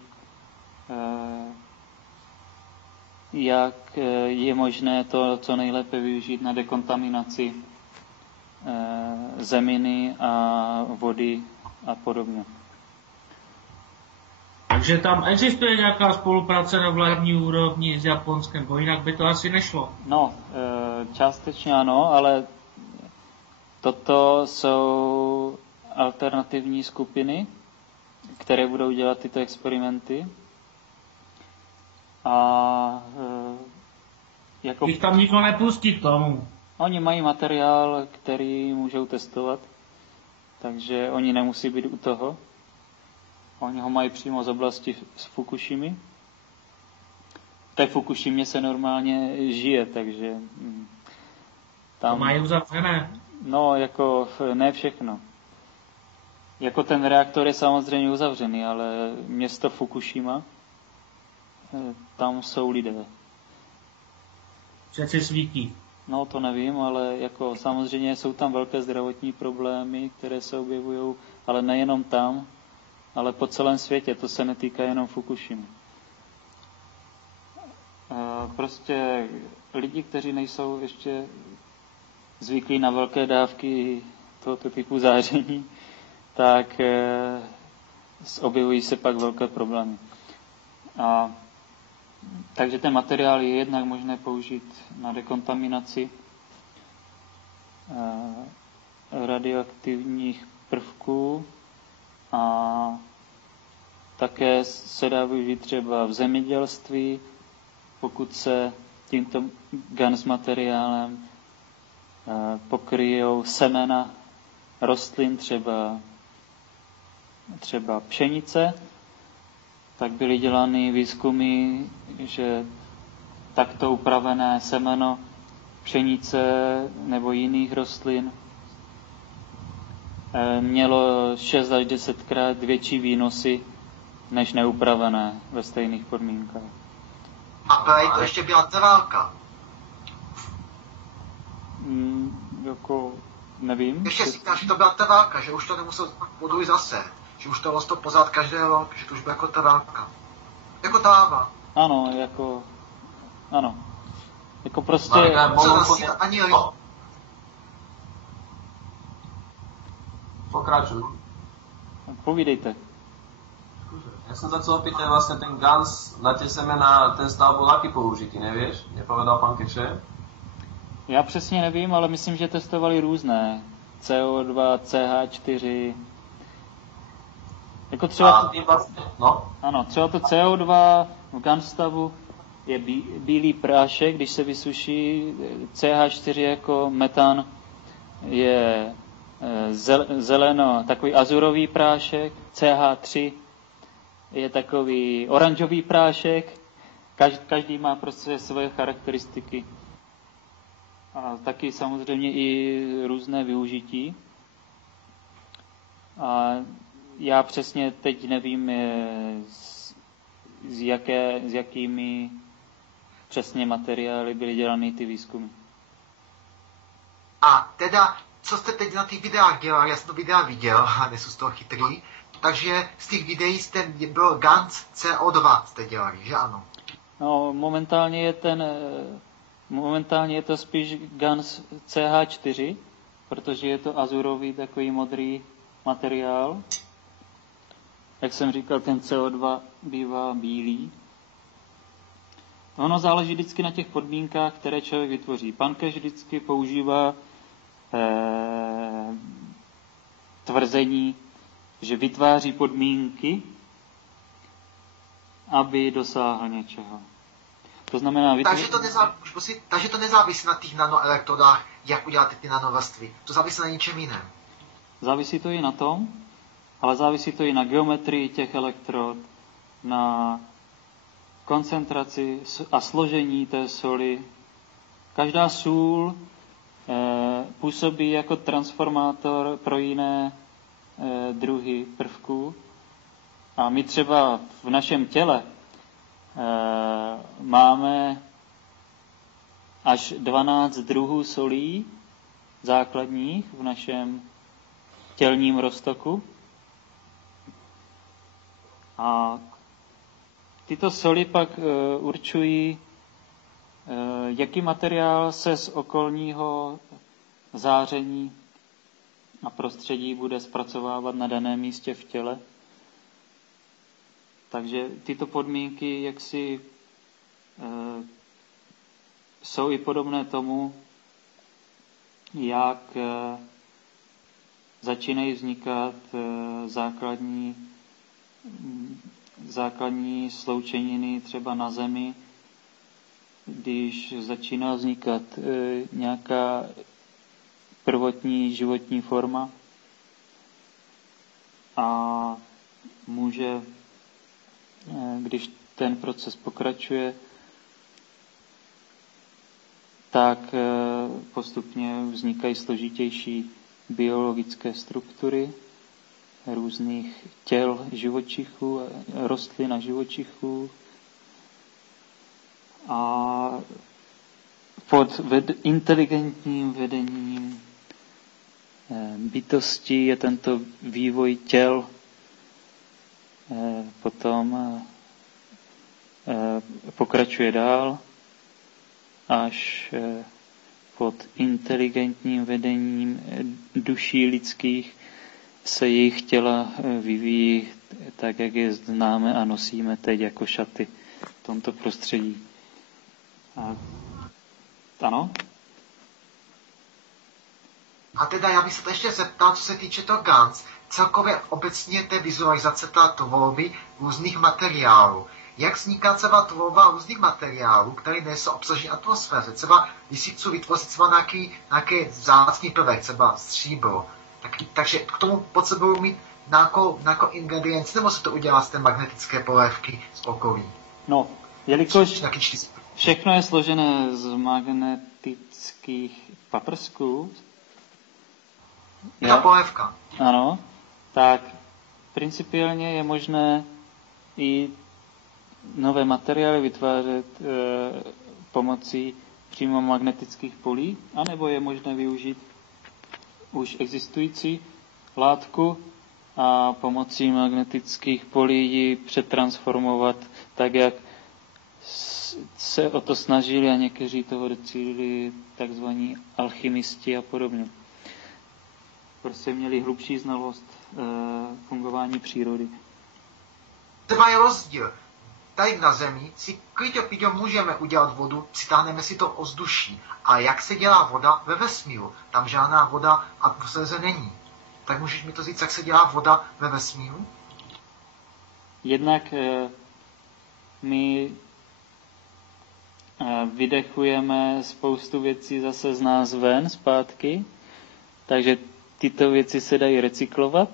jak je možné to co nejlépe využít na dekontaminaci zeminy a vody a podobně. Takže tam existuje nějaká spolupráce na vládní úrovni s Japonskem, bo jinak by to asi nešlo. No, částečně ano, ale toto jsou alternativní skupiny, které budou dělat tyto experimenty. A jako... Jich tam nikdo nepustí k tomu. Oni mají materiál, který můžou testovat, takže oni nemusí být u toho. Oni ho mají přímo z oblasti z Fukushimy. V té Fukushimě se normálně žije, takže tam... To mají uzavřené. No, jako ne všechno. Jako ten reaktor je samozřejmě uzavřený, ale město Fukushima, tam jsou lidé. Přeci svítí. No, to nevím, ale jako samozřejmě jsou tam velké zdravotní problémy, které se objevují, ale nejenom tam, ale po celém světě. To se netýká jenom Fukushimy. Prostě lidi, kteří nejsou ještě zvyklí na velké dávky tohoto typu záření, tak objevují se pak velké problémy. Takže ten materiál je jednak možné použít na dekontaminaci radioaktivních prvků a také se dá využít třeba v zemědělství, pokud se tímto GANS materiálem pokryjou semena rostlin, třeba pšenice, tak byly dělány výzkumy, že takto upravené semeno pšenice nebo jiných rostlin mělo 6 až 10krát větší výnosy než neupravené ve stejných podmínkách. A právě to ještě byla trvalka. Jako nevím. Ještě říkáš, že to byla trvalka, že už to nemusel vodu zase. Že už to rostlo pořád každý rok, že to už bylo jako trvalka. Jako tráva. Ano. Jako prostě... Ani Pokračuj. Povídejte. Ja som sa chcel opýtať vlastne ten GANS na tie semená, ten stav bol aký použitý, nevieš? Nepovedal pán Keše? Já přesně nevím, ale myslím, že testovali různé. CO2, CH4. Jako třeba Ano, třeba to CO2 v GANS stavu je bílý prášek, když se vysuší. CH4 jako metan je zeleno, takový azurový prášek. CH3 je takový oranžový prášek. Každý má prostě svoje charakteristiky. A taky samozřejmě i různé využití. A já přesně teď nevím, s jakými přesně materiály byly dělané ty výzkumy. A teda, co jste teď na těch videách dělali, já jsem to videa viděl a nejsou z toho chytrý, takže z těch videí jste byl GANS CO2 jste dělali, že ano? No, momentálně je to spíš GANS CH4, protože je to azurový takový modrý materiál. Jak jsem říkal, ten CO2 bývá bílý. Ono záleží vždycky na těch podmínkách, které člověk vytvoří. Pan Cash vždycky používá tvrzení, že vytváří podmínky, aby dosáhl něčeho. To znamená... Takže to nezávisí na těch nanoelektrodách, jak uděláte ty nanovrstvy. To závisí na něčem jiném. Závisí to i na tom, ale závisí to i na geometrii těch elektrod, na koncentraci a složení té soli. Každá sůl působí jako transformátor pro jiné druhy prvků. A my třeba v našem těle máme až 12 druhů solí základních v našem tělním roztoku. A tyto soli pak určují, jaký materiál se z okolního záření a prostředí bude zpracovávat na daném místě v těle. Takže tyto podmínky jaksi jsou i podobné tomu, jak začínají vznikat základní sloučeniny třeba na Zemi, když začíná vznikat nějaká prvotní životní forma a může, když ten proces pokračuje, tak postupně vznikají složitější biologické struktury různých těl živočichů, rostlin a živočichů. A pod inteligentním vedením bytosti je tento vývoj těl potom pokračuje dál, až pod inteligentním vedením duší lidských se jejich těla vyvíjí tak, jak je známe a nosíme teď jako šaty v tomto prostředí. Ano? A teda já bych se to ještě zeptal, co se týče toho GANS, celkově obecně té vizualizace té tvorby různých materiálů. Jak vzniká třeba tvorba různých materiálů, které nejsou obsaženy v atmosféře? Třeba, když si chci vytvořit třeba nějaký vzácný prvek, třeba stříbro, takže k tomu potřebuji mít nějakou ingredienci, nebo se to udělá z té magnetické polévky z okolí? No, jelikož všechno je složené z magnetických paprsků. Ta polévka. Ano, tak principiálně je možné i nové materiály vytvářet pomocí přímo magnetických polí, anebo je možné využít už existující látku a pomocí magnetických polí ji přetransformovat tak, jak se o to snažili a někteří toho docílili takzvaní alchymisti a podobně. Prostě měli hlubší znalost fungování přírody. Třeba je rozdíl. Tady na Zemi si klidně můžeme udělat vodu, přitáhneme si to ovzduší. A jak se dělá voda ve vesmíru? Tam žádná voda v atmosféře není. Tak můžeš mi to říct, jak se dělá voda ve vesmíru? Jednak my vydechujeme spoustu věcí zase z nás ven, zpátky, takže tyto věci se dají recyklovat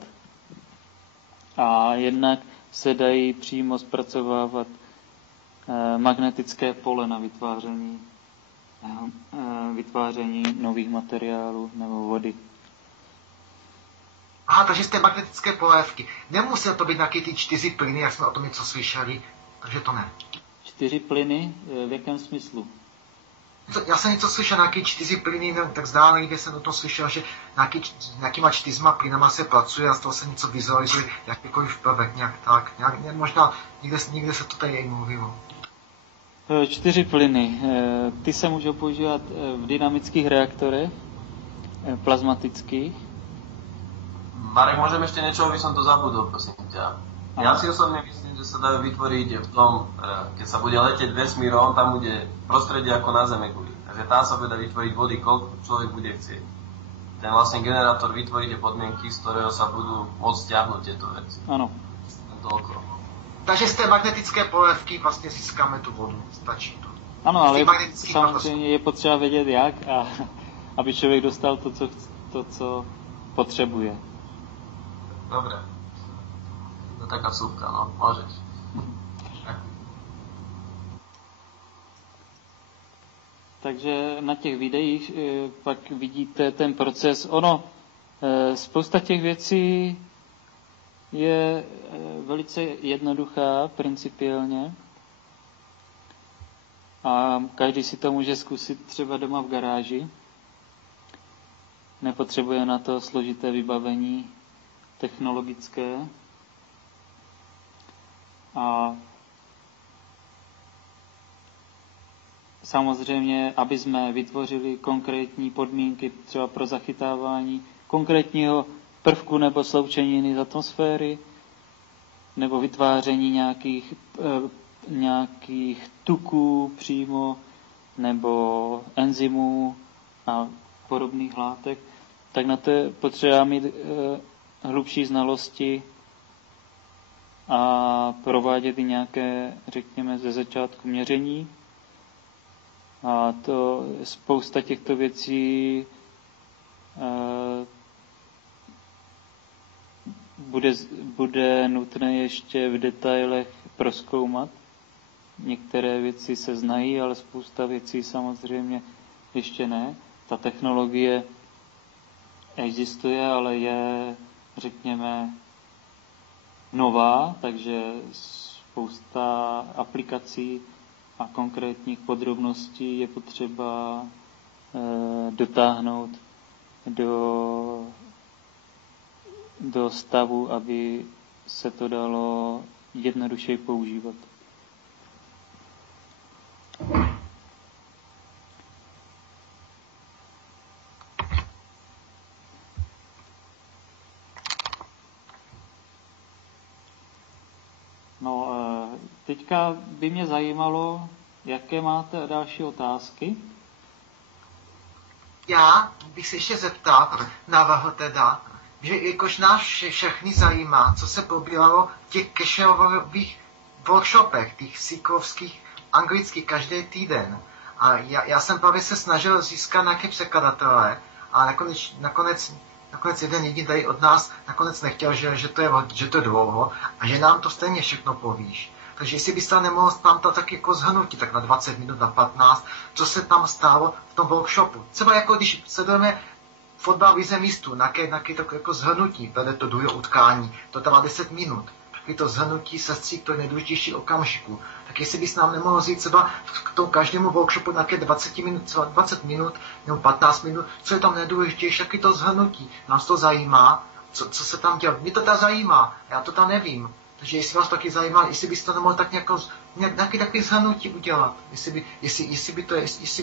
a jednak se dají přímo zpracovávat magnetické pole na vytváření nových materiálů nebo vody. Aha, takže z té magnetické polévky. Nemusí to být nějaký ty 4 plyny, jak jsme o tom něco slyšeli, takže to ne. 4 plyny, v jakém smyslu? Já jsem něco slyšel, nějaký 4 plyny, tak zdánlivě jsem o tom slyšel, že nějakýma 4 plynama se pracuje a z toho se něco vizualizuje, jakýkoliv prvek, nějak tak. Možná někde se to tady mluvilo. 4 plyny. Ty se můžou používat v dynamických reaktorech, plazmatických. Marek, môžem ešte niečo, aby som to zabudol, prosím ťa. Ja si osobne myslím, že sa dajú vytvoriť v tom, keď sa bude letieť vesmírom, tam bude prostredie ako na Zemeguli. Takže tam sa bude vytvoriť vody, koľko človek bude chcieť. Ten vlastne generátor vytvorí tie podmienky, z ktorého sa budú môcť stiahnuť tieto veci. Áno. Toľko. Takže z té magnetické polevky vlastně získáme tu vodu, stačí to. Ano, ale samozřejmě je potřeba vědět jak, a aby člověk dostal to, co potřebuje. Dobre. To je taká vsúvka, no, môžeš. Takže na těch videích pak vidíte ten proces. Spousta těch věcí je velice jednoduchá principiálně a každý si to může zkusit třeba doma v garáži. Nepotřebuje na to složité vybavení technologické. A samozřejmě, aby jsme vytvořili konkrétní podmínky třeba pro zachytávání konkrétního prvku nebo sloučeniny z atmosféry, nebo vytváření nějakých tuků přímo, nebo enzymů a podobných látek, tak na to je potřeba mít hlubší znalosti a provádět i nějaké, řekněme, ze začátku měření. A to spousta těchto věcí bude nutné ještě v detailech prozkoumat. Některé věci se znají, ale spousta věcí samozřejmě ještě ne. Ta technologie existuje, ale je, řekněme, nová, takže spousta aplikací a konkrétních podrobností je potřeba dotáhnout do stavu, aby se to dalo jednodušeji používat. Teďka by mě zajímalo, jaké máte další otázky. Já bych se ještě zeptal, navrhl teda, že jakož nás všechny zajímá, co se probíralo v těch casherových workshopech, těch síklovských, anglických, každý týden. A já jsem právě se snažil získat nějaké překladatele, a nakonec jeden jediný tady od nás nakonec nechtěl, že to je dlouho a že nám to stejně všechno povíš. Takže jestli bys tam nemohl tam to tak jako zhrnutí, tak na 20 minut, na 15, co se tam stálo v tom workshopu. Třeba jako když sledujeme fotbal Lize mistrů, nějaké to jako zhrnutí, vede to druhé utkání, to trvá 10 minut. Taky to zhrnutí sestří, to je nejdůležitější okamžiku. Tak jestli bys nám nemohl říct třeba k tomu každému workshopu nějaké 20 minut nebo 15 minut, co je tam nejdůležitější, taky to zhrnutí. Nás to zajímá, co se tam dělá. Mě to tam zajímá, já to tam nevím. Takže jestli vás taky zajímá, jestli byste to nemohli tak nějaký takový zhrnutí udělat, jestli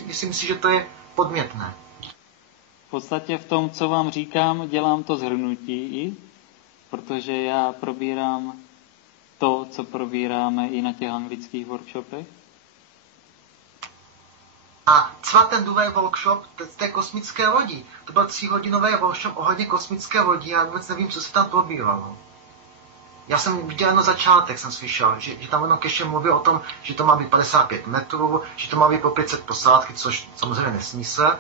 myslíš, že to je podmětné. V podstatě v tom, co vám říkám, dělám to zhrnutí, protože já probírám to, co probíráme i na těch anglických workshopech. A třeba ten druhý workshop z té kosmické lodi, to byl 3hodinový workshop ohledně kosmické lodi, já vůbec nevím, co se tam probíralo. Já jsem viděl na začátek, jsem slyšel, že tam jenom Cache mluví o tom, že to má být 55 metrů, že to má být po 500 posádky, což samozřejmě nesmysl,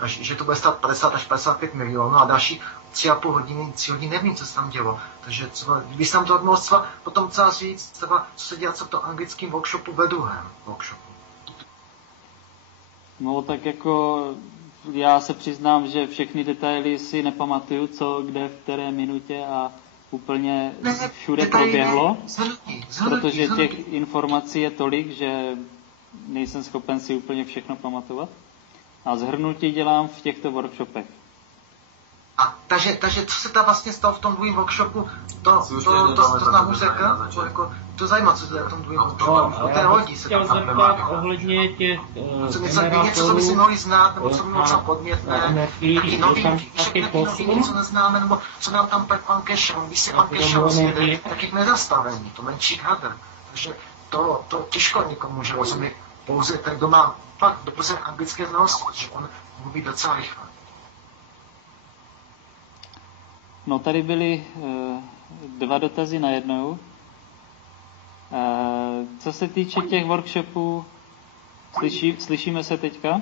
a že to bude stát 50 až 55 milionů a další 3,5 hodiny, 3 hodiny nevím, co se tam dělo. Takže třeba, kdybych tam to mohl třeba potom třeba říct, třeba, co se dělá v tom anglickém workshopu ve druhém workshopu. No tak jako já se přiznám, že všechny detaily si nepamatuju, co, kde, v které minutě a úplně všude proběhlo, protože těch informací je tolik, že nejsem schopen si úplně všechno pamatovat. A shrnutí dělám v těchto workshopech. A takže co se tam vlastně stalo v tom druhém workshopu, to nám už řekl, jako, to zajímá, co se v tom druhém workshopu, té lodi se tam zeptat ohledně těch něco, co by si mohli znát, nebo co by mohlo podnětné, taky novinky, co neznáme, nebo co nám tam pan Cash, když se pan Cash rozjede, tak jich nezastavení, to menší hadr. Takže to těžko nikomu může rozumět, pouze ten, kdo má fakt dobře anglické znalosti, že on mluví docela rychle. No tady byly 2 dotazy najednou. Co se týče těch workshopů, slyšíme se teďka?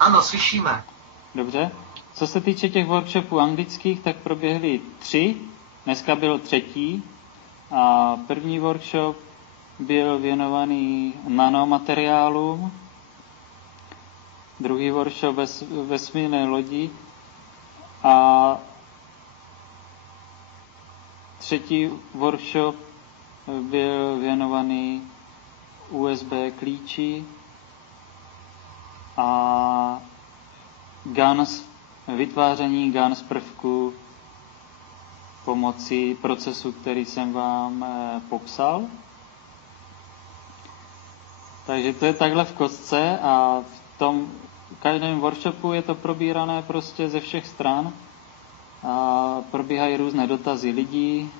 Ano, slyšíme. Dobře. Co se týče těch workshopů anglických, tak proběhly 3. Dneska byl 3. A první workshop byl věnovaný nanomateriálům. Druhý workshop vesmírné lodi. A 3. workshop byl věnovaný USB klíči a GANs, vytváření GANs prvků pomocí procesu, který jsem vám popsal. Takže to je takhle v kostce a v tom každém workshopu je to probírané prostě ze všech stran a probíhají různé dotazy lidí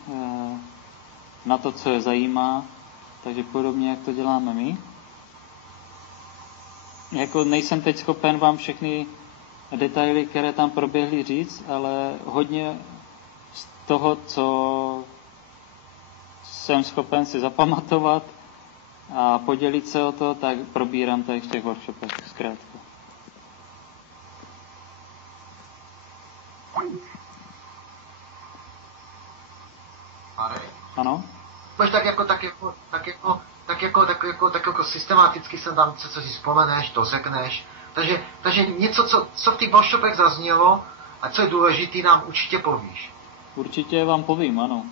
na to, co je zajímá, takže podobně, jak to děláme my. Jako nejsem teď schopen vám všechny detaily, které tam proběhly, říct, ale hodně z toho, co jsem schopen si zapamatovat a podělit se o to, tak probírám tady v těch workshopech zkrátka. Ano? Tak jako systematicky jsem tam, co si vzpomeneš, to řekneš. Takže něco, co v těch workshopech zaznělo a co je důležitý, nám určitě povíš. Určitě vám povím, ano.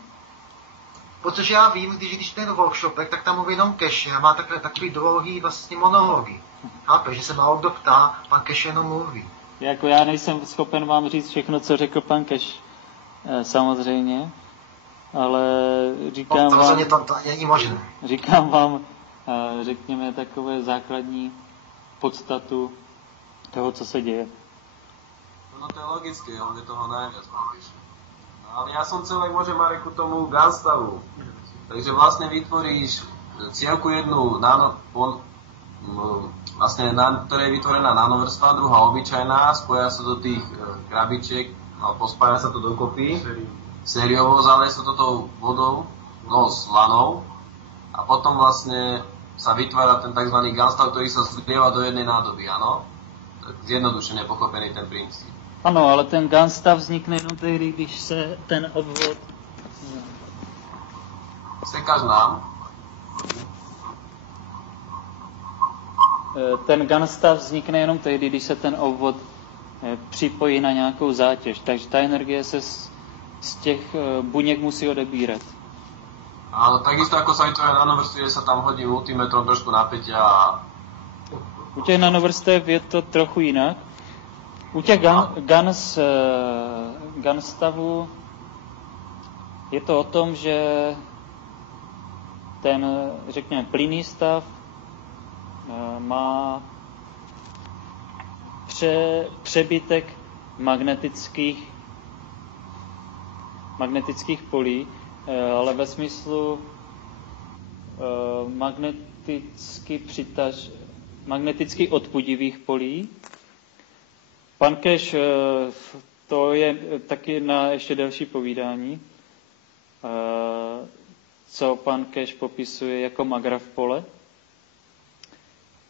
Protože já vím, když ten workshopek, tak tam mluví jenom Cash a má takový dlouhý vlastně monology. Chápeš, že se málo kdo ptá, pan Cash jenom mluví. Jako já nejsem schopen vám říct všechno, co řekl pan Cash, samozřejmě, ale říkám vám... To není možné. Říkám vám, řekněme, takové základní podstatu toho, co se děje. No to je logické, on je toho najviac. Ale ja som chcel, ak môžem, Marek, ku tomu Gunstavu. Takže vlastne vytvoríš cievku jednu, ktorá je vytvorená nanovrstva, druhá obyčajná, spoja sa do tých krabičiek, pospája sa to dokopy, sériovo zaleje sa to tou vodou, s lanou, a potom vlastne sa vytvára ten tzv. Gunstav, ktorý sa zlieva do jednej nádoby, áno? Tak zjednodušene pochopený ten princíp. Ano, ale ten Gunstav vznikne jenom tehdy, když se ten obvod... Sekáš nám? Ten Gunstav vznikne jenom tehdy, když se ten obvod připojí na nějakou zátěž. Takže ta energie se z těch buněk musí odebírat. Áno, takisto ako sa vytvoria nanovrstvy, že sa tam hodí multimetrom trošku napätia a... U těch nanovrstev je to trochu jinak. U těch Gunstavů je to o tom, že ten, řekněme, plynný stav má přebytek magnetických polí, ale ve smyslu magneticky odpudivých polí. Pan Cash, to je taky na ještě další povídání, co pan Cash popisuje jako magraf pole.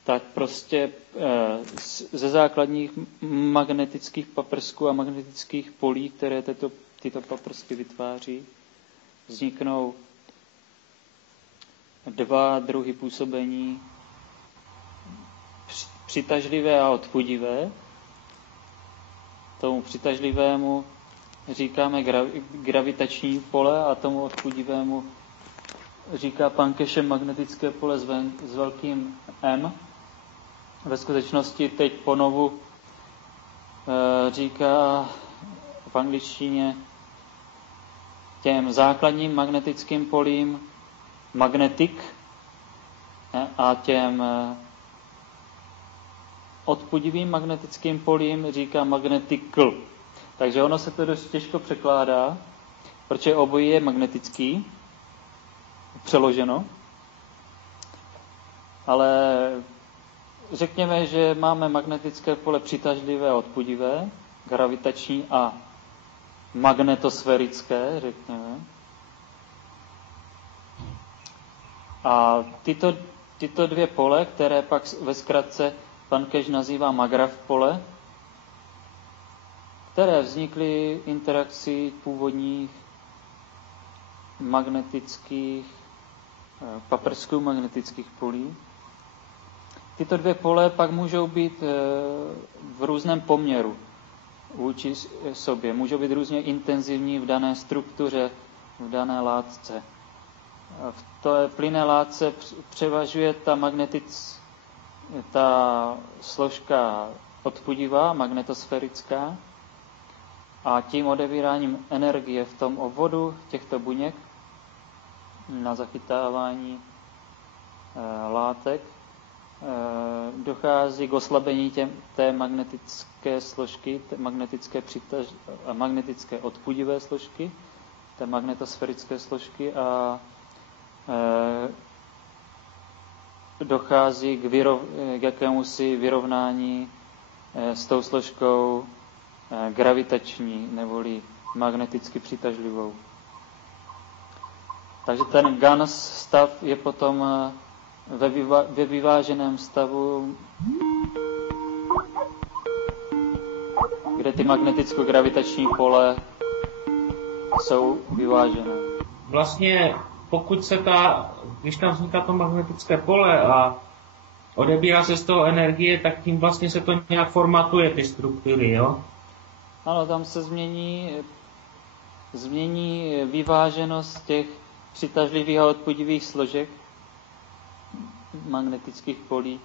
Tak prostě ze základních magnetických paprsků a magnetických polí, které tyto paprsky vytváří, vzniknou 2 druhy působení, přitažlivé a odpudivé. Tomu přitažlivému říkáme gravitační pole a tomu odpudivému říká pan Keshe magnetické pole s velkým M. Ve skutečnosti teď ponovu říká v angličtině těm základním magnetickým polím magnetic a těm odpudivým magnetickým polím říká magnetical. Takže ono se to dost těžko překládá, protože obojí je magnetický, přeloženo. Ale řekněme, že máme magnetické pole přitažlivé a odpudivé, gravitační a magnetosférické, řekněme. A tyto dvě pole, které pak ve zkratce pan Cash nazývá magrav pole, které vznikly interakcí původních magnetických, paprsků magnetických polí. Tyto dvě pole pak můžou být v různém poměru vůči sobě. Můžou být různě intenzivní v dané struktuře, v dané látce. V té plynné látce převažuje ta složka odpudivá, magnetosférická, a tím odevíráním energie v tom obvodu těchto buněk na zachytávání látek dochází k oslabení té magnetické složky, magnetické odpudivé složky, té magnetosférické složky a dochází k jakémusi vyrovnání s tou složkou gravitační neboli magneticky přitažlivou. Takže ten GANS stav je potom ve vyváženém stavu, kde ty magneticko-gravitační pole jsou vyvážené. Vlastně pokud když tam vzniká to magnetické pole a odebírá se z toho energie, tak tím vlastně se to nějak formatuje ty struktury, jo? Ano, tam se změní vyváženost těch přitažlivých a odpudivých složek magnetických polí,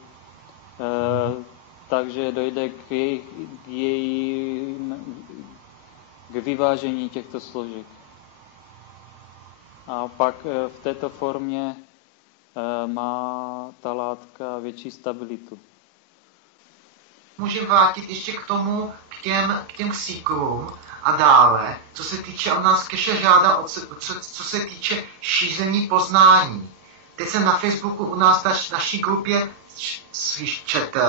takže dojde k vyvážení těchto složek. A pak v této formě má ta látka větší stabilitu. Můžeme vrátit ještě k těm ksíklům a dále, co se týče, on nás Keshe žádá, co se týče šíření poznání. Teď jsem na Facebooku u nás v naší grupě četl,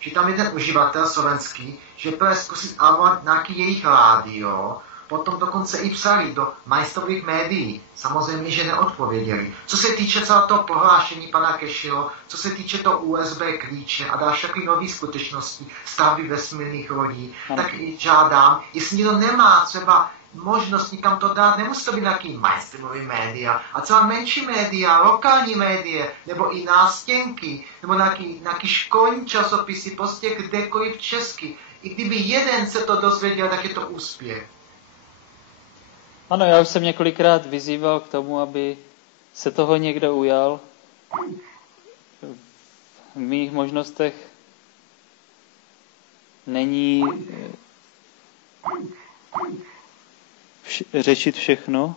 že tam jeden uživatel slovenský, že bude zkusit alovat nějaký jejich rádio, potom dokonce i psali do majstrových médií. Samozřejmě, že neodpověděli. Co se týče celého toho prohlášení pana Kesheho, co se týče toho USB klíče a další takových nových skutečností, stavby vesmírných lodí, tak žádám, jestli někdo nemá třeba možnost nikam to dát, nemusí to být nějaký mainstreamový média, a třeba menší média, lokální média, nebo i nástěnky, nebo nějaký školní časopisy, prostě kdekoliv česky. I kdyby jeden se to dozvěděl, tak je to úspěch. Ano, já už jsem několikrát vyzýval k tomu, aby se toho někdo ujal. V mých možnostech není řešit všechno.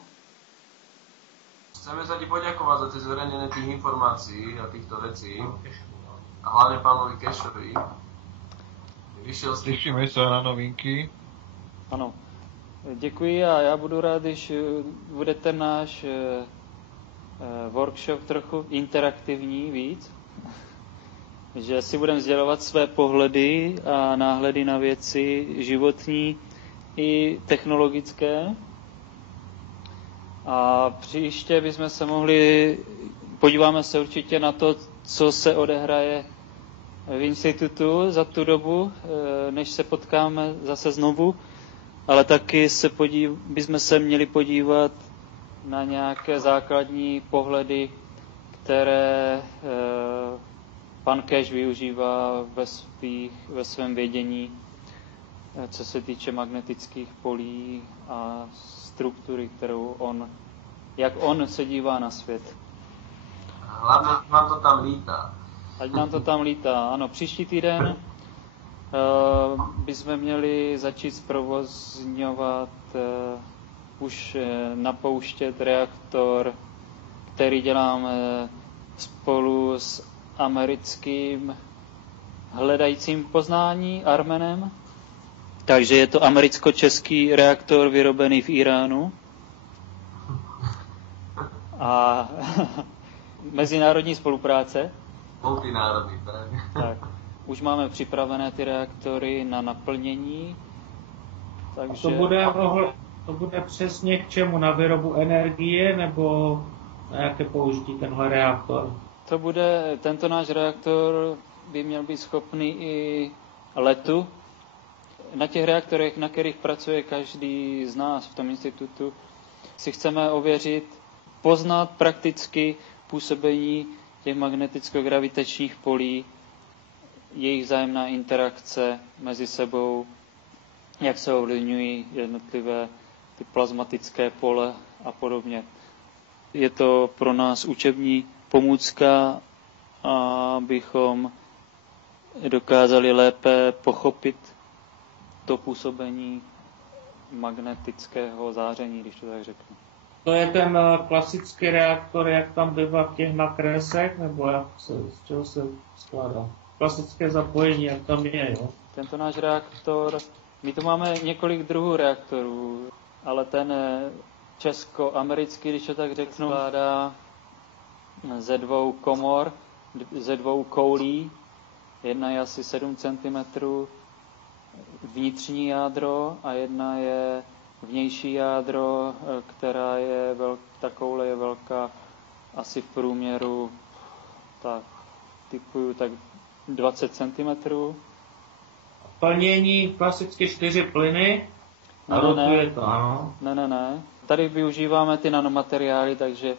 Chceme sa ti poďakovať za tie zverejnené tých informácií a týchto vecí. A hlavne pánovi Keshovi. Těšíme se na novinky. Ano. Děkuji a já budu rád, když bude ten náš workshop trochu interaktivní víc, že si budeme sdělovat své pohledy a náhledy na věci životní i technologické. A příště bychom se podíváme se určitě na to, co se odehraje v institutu za tu dobu, než se potkáme zase znovu, ale taky bychom se měli podívat na nějaké základní pohledy, které pan Cash využívá ve svém vědění co se týče magnetických polí a struktury, jak on se dívá na svět. Hlavně nám to tam lítá. Ať nám to tam lítá. Ano, příští týden bychom měli začít zprovozňovat, už napouštět reaktor, který děláme spolu s americkým hledajícím poznání Armenem. Takže je to americko-český reaktor vyrobený v Iránu. A mezinárodní spolupráce. Multinárodní, právě. Tak, už máme připravené ty reaktory na naplnění. Takže... To bude přesně k čemu? Na výrobu energie nebo na jaké použití tenhle reaktor? Tento náš reaktor by měl být schopný i letu. Na těch reaktorech, na kterých pracuje každý z nás v tom institutu, si chceme ověřit, poznat prakticky působení těch magneticko-gravitačních polí, jejich vzájemná interakce mezi sebou, jak se ovlivňují jednotlivé ty plazmatické pole a podobně. Je to pro nás učební pomůcka, abychom dokázali lépe pochopit to působení magnetického záření, když to tak řeknu. To je ten klasický reaktor, jak tam bývá v těch nakresech, nebo z čeho se skládá? Klasické zapojení, jak tam je, jo? Tento náš reaktor, my tu máme několik druhů reaktorů, ale ten česko-americký, když to tak řeknu, skládá ze 2 komor, ze 2 koulí. Jedna je asi 7 cm vnitřní jádro a jedna je vnější jádro, která je ta koule je velká asi v průměru, tak typuju tak 20 cm. Plnění klasicky 4 plyny a rotuje to, ano? Ne. Tady využíváme ty nanomateriály, takže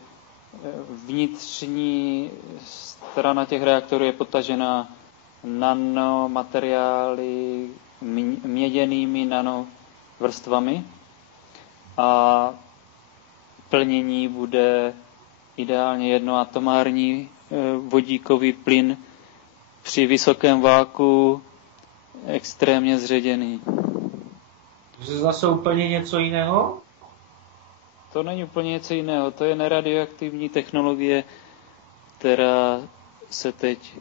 vnitřní strana těch reaktorů je potažená nanomateriály měděnými nanovrstvami a plnění bude ideálně jednoatomární vodíkový plyn při vysokém váku extrémně zředěný. To je zase úplně něco jiného? To není úplně něco jiného, to je neradioaktivní technologie, která se teď...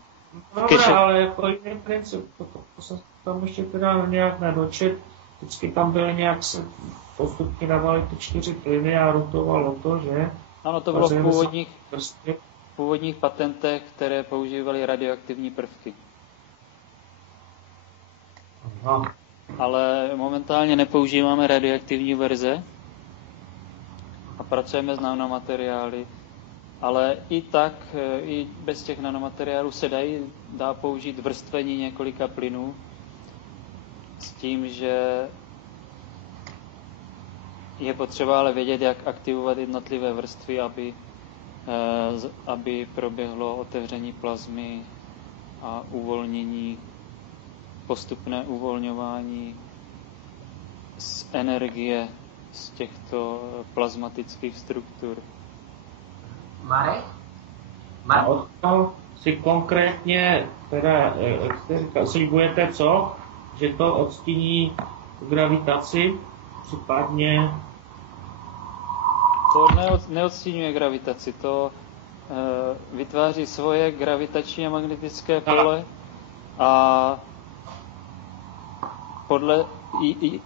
ale jako jiný princip, to se tam ještě teda nějak nedočet, vždycky tam byly nějak se postupně dávaly ty 4 plyny a rotovalo to, že? Ano, to bylo v původních patentech, které používaly radioaktivní prvky. Aha. Ale momentálně nepoužíváme radioaktivní verze a pracujeme s nanomateriály. Ale i tak, i bez těch nanomateriálů se dá použít vrstvení několika plynů s tím, že je potřeba ale vědět, jak aktivovat jednotlivé vrstvy, aby proběhlo otevření plazmy a uvolnění, postupné uvolňování z energie z těchto plazmatických struktur. Marek? A odkal si konkrétně, teda, slibujete co? Že to odstíní gravitaci, případně... To neodstíňuje gravitaci, to vytváří svoje gravitační a magnetické pole a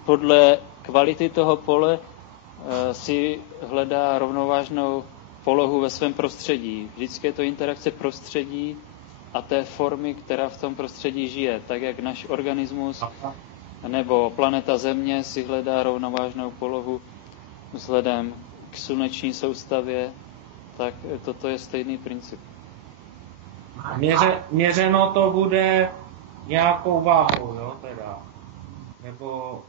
podle kvality toho pole si hledá rovnovážnou polohu ve svém prostředí. Vždycky je to interakce prostředí a té formy, která v tom prostředí žije. Tak jak náš organismus nebo planeta Země si hledá rovnovážnou polohu vzhledem k sluneční soustavě, tak toto je stejný princip. Měřeno to bude nějakou váhou, jo, teda? Nebo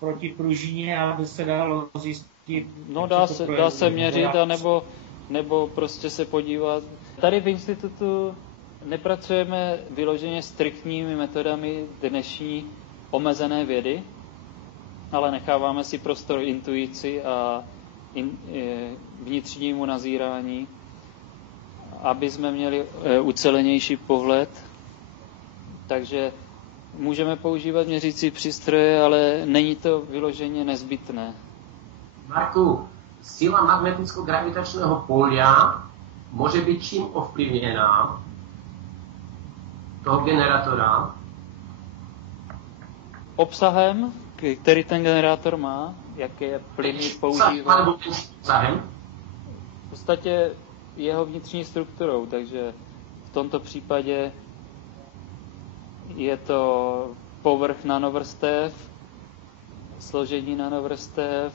proti pružině, aby se dalo zjistit... No dá se měřit, nebo prostě se podívat. Tady v institutu nepracujeme vyloženě striktními metodami dnešní omezené vědy, ale necháváme si prostor intuici a vnitřnímu nazírání, aby jsme měli ucelenější pohled. Takže můžeme používat měřící přístroje, ale není to vyloženě nezbytné. Marku, sila magneticko-gravitačného polia môže byť čím ovplyvnená toho generátora? Obsahem, který ten generátor má, jaké plyny používá. Obsahem? V podstatě jeho vnitřní strukturou, takže v tomto případě je to povrch nanovrstev, složení nanovrstev,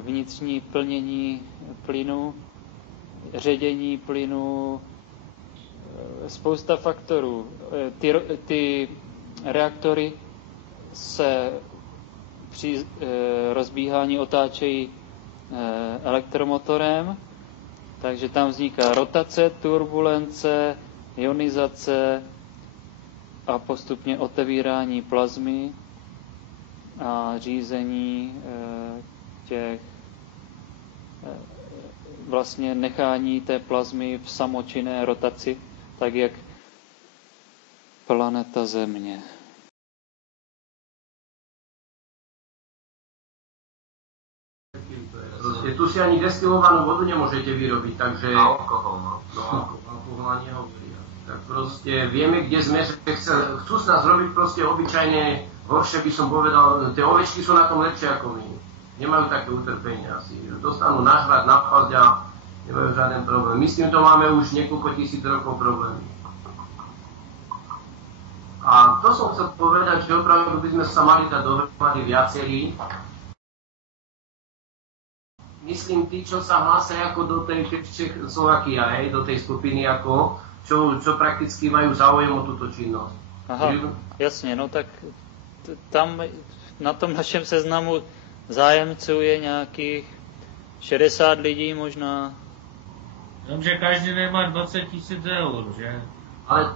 vnitřní plnění plynu, ředění plynu, spousta faktorů. Ty reaktory se při rozbíhání otáčejí elektromotorem, takže tam vzniká rotace, turbulence, ionizace a postupně otevírání plazmy a řízení těch vlastně nechání té plazmy v samočinné rotaci, tak jak planeta Země. Tu si ani destilovanú vodu nemôžete vyrobiť, takže... Alkohol, no. Alkohol ani nehovoria. Tak proste vieme, kde sme, chcú s nás robiť proste obyčajne horšie, by som povedal, tie ovečky sú na tom lepšie ako my. Nemajú také utrpenie asi. Dostanú nažrať, napasť a nemajú žiaden problém. My s týmto máme už niekoľko tisíc rokov problémy. A to som chcel povedať, že opravdu by sme sa mali dať dohromady viacerí. Myslím, tí, čo sa hlásia ako do tej Čechoslovakia, do tej skupiny, ako, čo prakticky majú záujem o túto činnosť. Aha, jasně, no tak tam na tom našem seznamu zájemců je nějakých 60 lidí možná. Jenže každý nemá 20 000 eur, že? Ale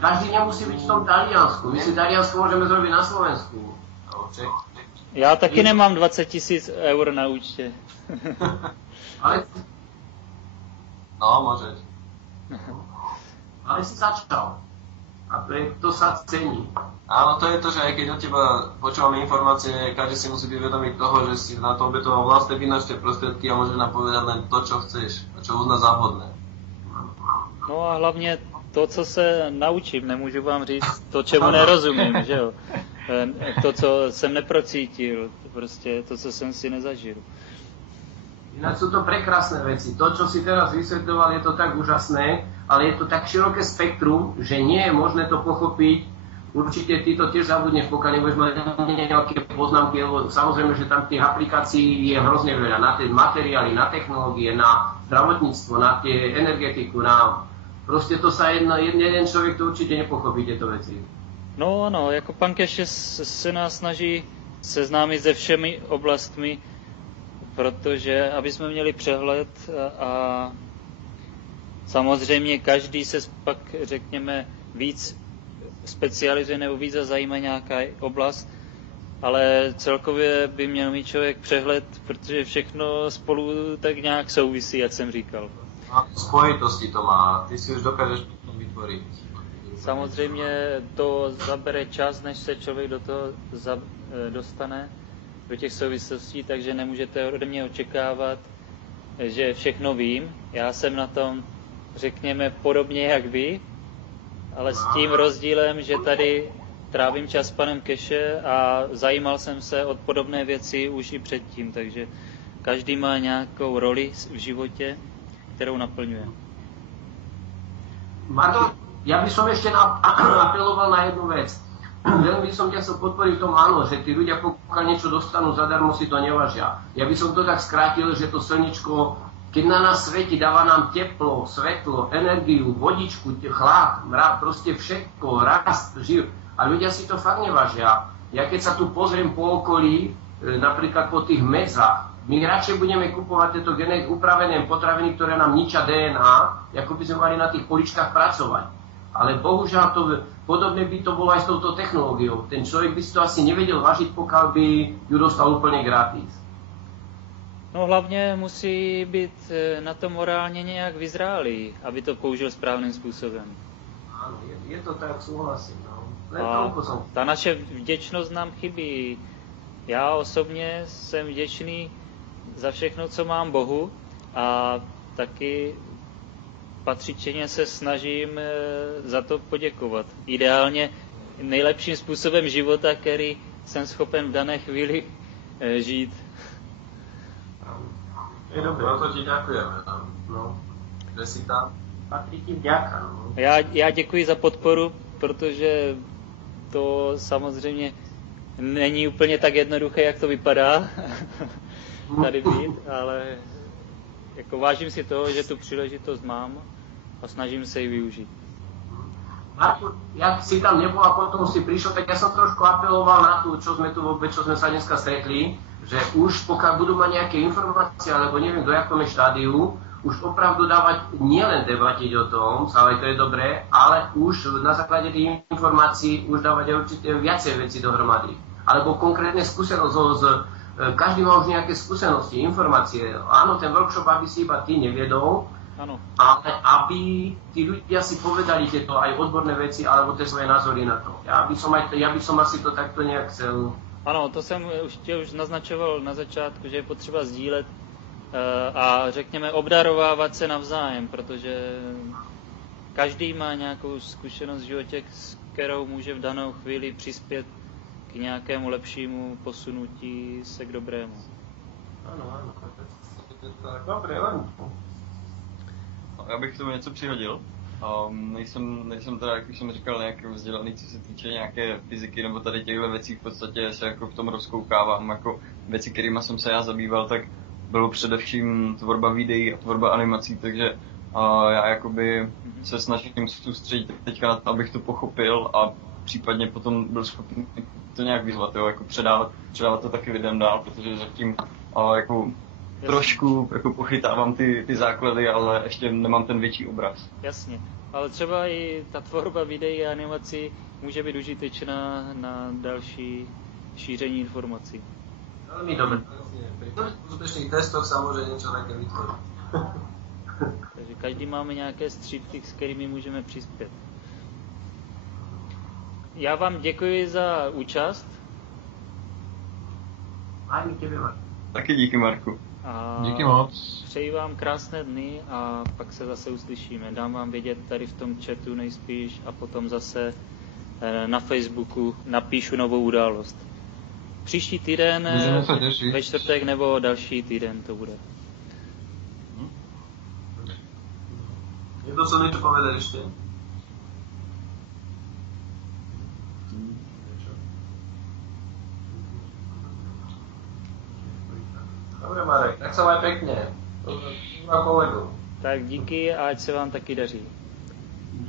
každý nemusí byť v tom Taliansku. My si Taliansku môžeme zrobiť na Slovensku. Já taky nemám 20 000 eur na účtě. Ale... No, môžeš. Ale si začal. A to sa cení. Áno, to je to, že aj keď od teba počúvame informácie, každý si musí byť vedomý toho, že si na to obetoval vlastné finančné prostriedky a môže nám povedať len to, čo chceš, čo uzná za vhodné. No a hlavně to, co se naučím, nemůžu vám říct to, čemu nerozumím, že jo. To, co jsem neprocítil, prostě to, co jsem si nezažil. Ináč sú to prekrásne veci. To, čo si teraz vysvetľoval, je to tak úžasné, ale je to tak široké spektrum, že nie je možné to pochopiť. Určite ty to tiež zabudneš, pokiaľ nebudeš mať nejaké poznámky, lebo samozrejme, že tam tých aplikácií je hrozne veľa. Na tie materiály, na technológie, na zdravotníctvo, na tie energetiku, na... Proste to sa jeden človek to určite nepochopí, tieto veci. No ano, jako pan Keše se nás snaží seznámit se všemi oblastmi, protože aby jsme měli přehled a samozřejmě každý se pak, řekněme, víc specializuje nebo víc zajímá nějaká oblast, ale celkově by měl mít člověk přehled, protože všechno spolu tak nějak souvisí, jak jsem říkal. A spojitosti to má, ty si už dokážeš potom vytvoriť. Samozřejmě to zabere čas, než se člověk do toho dostane, do těch souvislostí, takže nemůžete ode mě očekávat, že všechno vím. Já jsem na tom, řekněme, podobně jak vy, ale s tím rozdílem, že tady trávím čas s panem Keše a zajímal jsem se o podobné věci už i předtím, takže každý má nějakou roli v životě, kterou naplňuje. Martin, ja by som ešte apeloval na jednu vec. Veľmi by som ťa chcel podporiť v tom, áno, že tí ľudia, pokiaľ niečo dostanú zadarmo, si to nevážia. Ja by som to tak skrátil, že to slničko, keď na nás svieti, dáva nám teplo, svetlo, energiu, vodičku, chlad, proste všetko, rast, živ. A ľudia si to fakt nevážia. Ja keď sa tu pozriem po okolí, napríklad po tých medzách, my radšej budeme kupovať tieto upravené potraviny, ktoré nám ničia DNA, ako by sme mali na tých poličkách pracovať. Ale bohužiaľ podobne by to bolo aj s touto technológiou. Ten človek by si to asi nevedel vážiť, pokiaľ by ju dostal úplne gratis. No hlavně musí být na to morálně nějak vyzrálý, aby to použil správným způsobem. Áno, je to tak, súhlasím. No. Ta naše vděčnost nám chybí. Já osobně jsem vděčný za všechno, co mám Bohu a taky patřičně se snažím za to poděkovat. Ideálně nejlepším způsobem života, který jsem schopen v dané chvíli žít. Je dobré. Proto ti ďakujeme. No. Že si tam. Patrí ti vďaka. No. Já děkuji za podporu, protože to samozřejmě není úplně tak jednoduché, jak to vypadá tady být, ale jako vážím si toho, že tu příležitost mám a snažím se ji využít. Marku, jak si tam nebol a potom si prišiel, tak ja som trošku apeloval na to, čo sme sa dneska stretli, že už pokiaľ budú mať nejaké informácie, alebo neviem do jakom je štádiu, už opravdu dávať nielen debatiť o tom, ale to je dobré, ale už na základe tých informácií už dávať aj určite viacej veci dohromady. Alebo konkrétne skúsenosť každý má už nejaké skúsenosti, informácie. Áno, ten workshop, aby si iba ty neviedol, ano. Ale aby tí ľudia si povedali tieto aj odborné veci alebo tie svoje názory na to. Ja by som asi to takto nejak chcel. Ano, to jsem už naznačoval na začátku, že je potřeba sdílet a řekněme obdarovávat se navzájem, protože každý má nějakou zkušenost v životě, s kterou může v danou chvíli přispět k nějakému lepšímu posunutí se k dobrému. Ano. Dobré, len. Já bych k tomu něco přihodil. Nejsem teda, jak už jsem říkal, nějak vzdělaný, co se týče nějaké fyziky nebo tady těchto věcí. V podstatě se jako v tom rozkoukávám, jako věci, kterými jsem se já zabýval, tak bylo především tvorba videí a tvorba animací, takže já jakoby se snažím soustředit teďka na to, abych to pochopil a případně potom byl schopný to nějak vyzvat, jo, jako předávat to taky lidem dál, protože zatím jako trošku jako pochytávám ty základy, ale ještě nemám ten větší obraz. Jasně, ale třeba i ta tvorba videí a animací může být užitečná na další šíření informací. Velmi dobré. Pri úspěšných testoch sa môže niečo také vytvoriť. Takže každý máme nějaké střípky, s kterými můžeme přispět. Já vám děkuji za účast. Aj mi tebe, Marku. Taky díky, Marku. A Díky moc. Přeji vám krásné dny a pak se zase uslyšíme. Dám vám vědět tady v tom chatu nejspíš a potom zase na Facebooku napíšu novou událost. Příští týden, ve čtvrtek nebo další týden to bude. Niekto chcel niečo povedať ešte? Dobre, Marek, tak sa maj pekne. Na kolegu. Tak díky a ať se vám taky daří.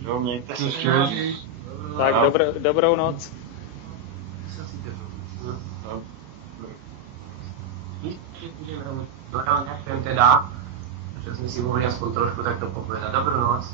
Jo, mějte se. Tak dobrou noc. Ďakujem teda, že sme si mohli aspoň trošku takto povedať. Dobrú noc.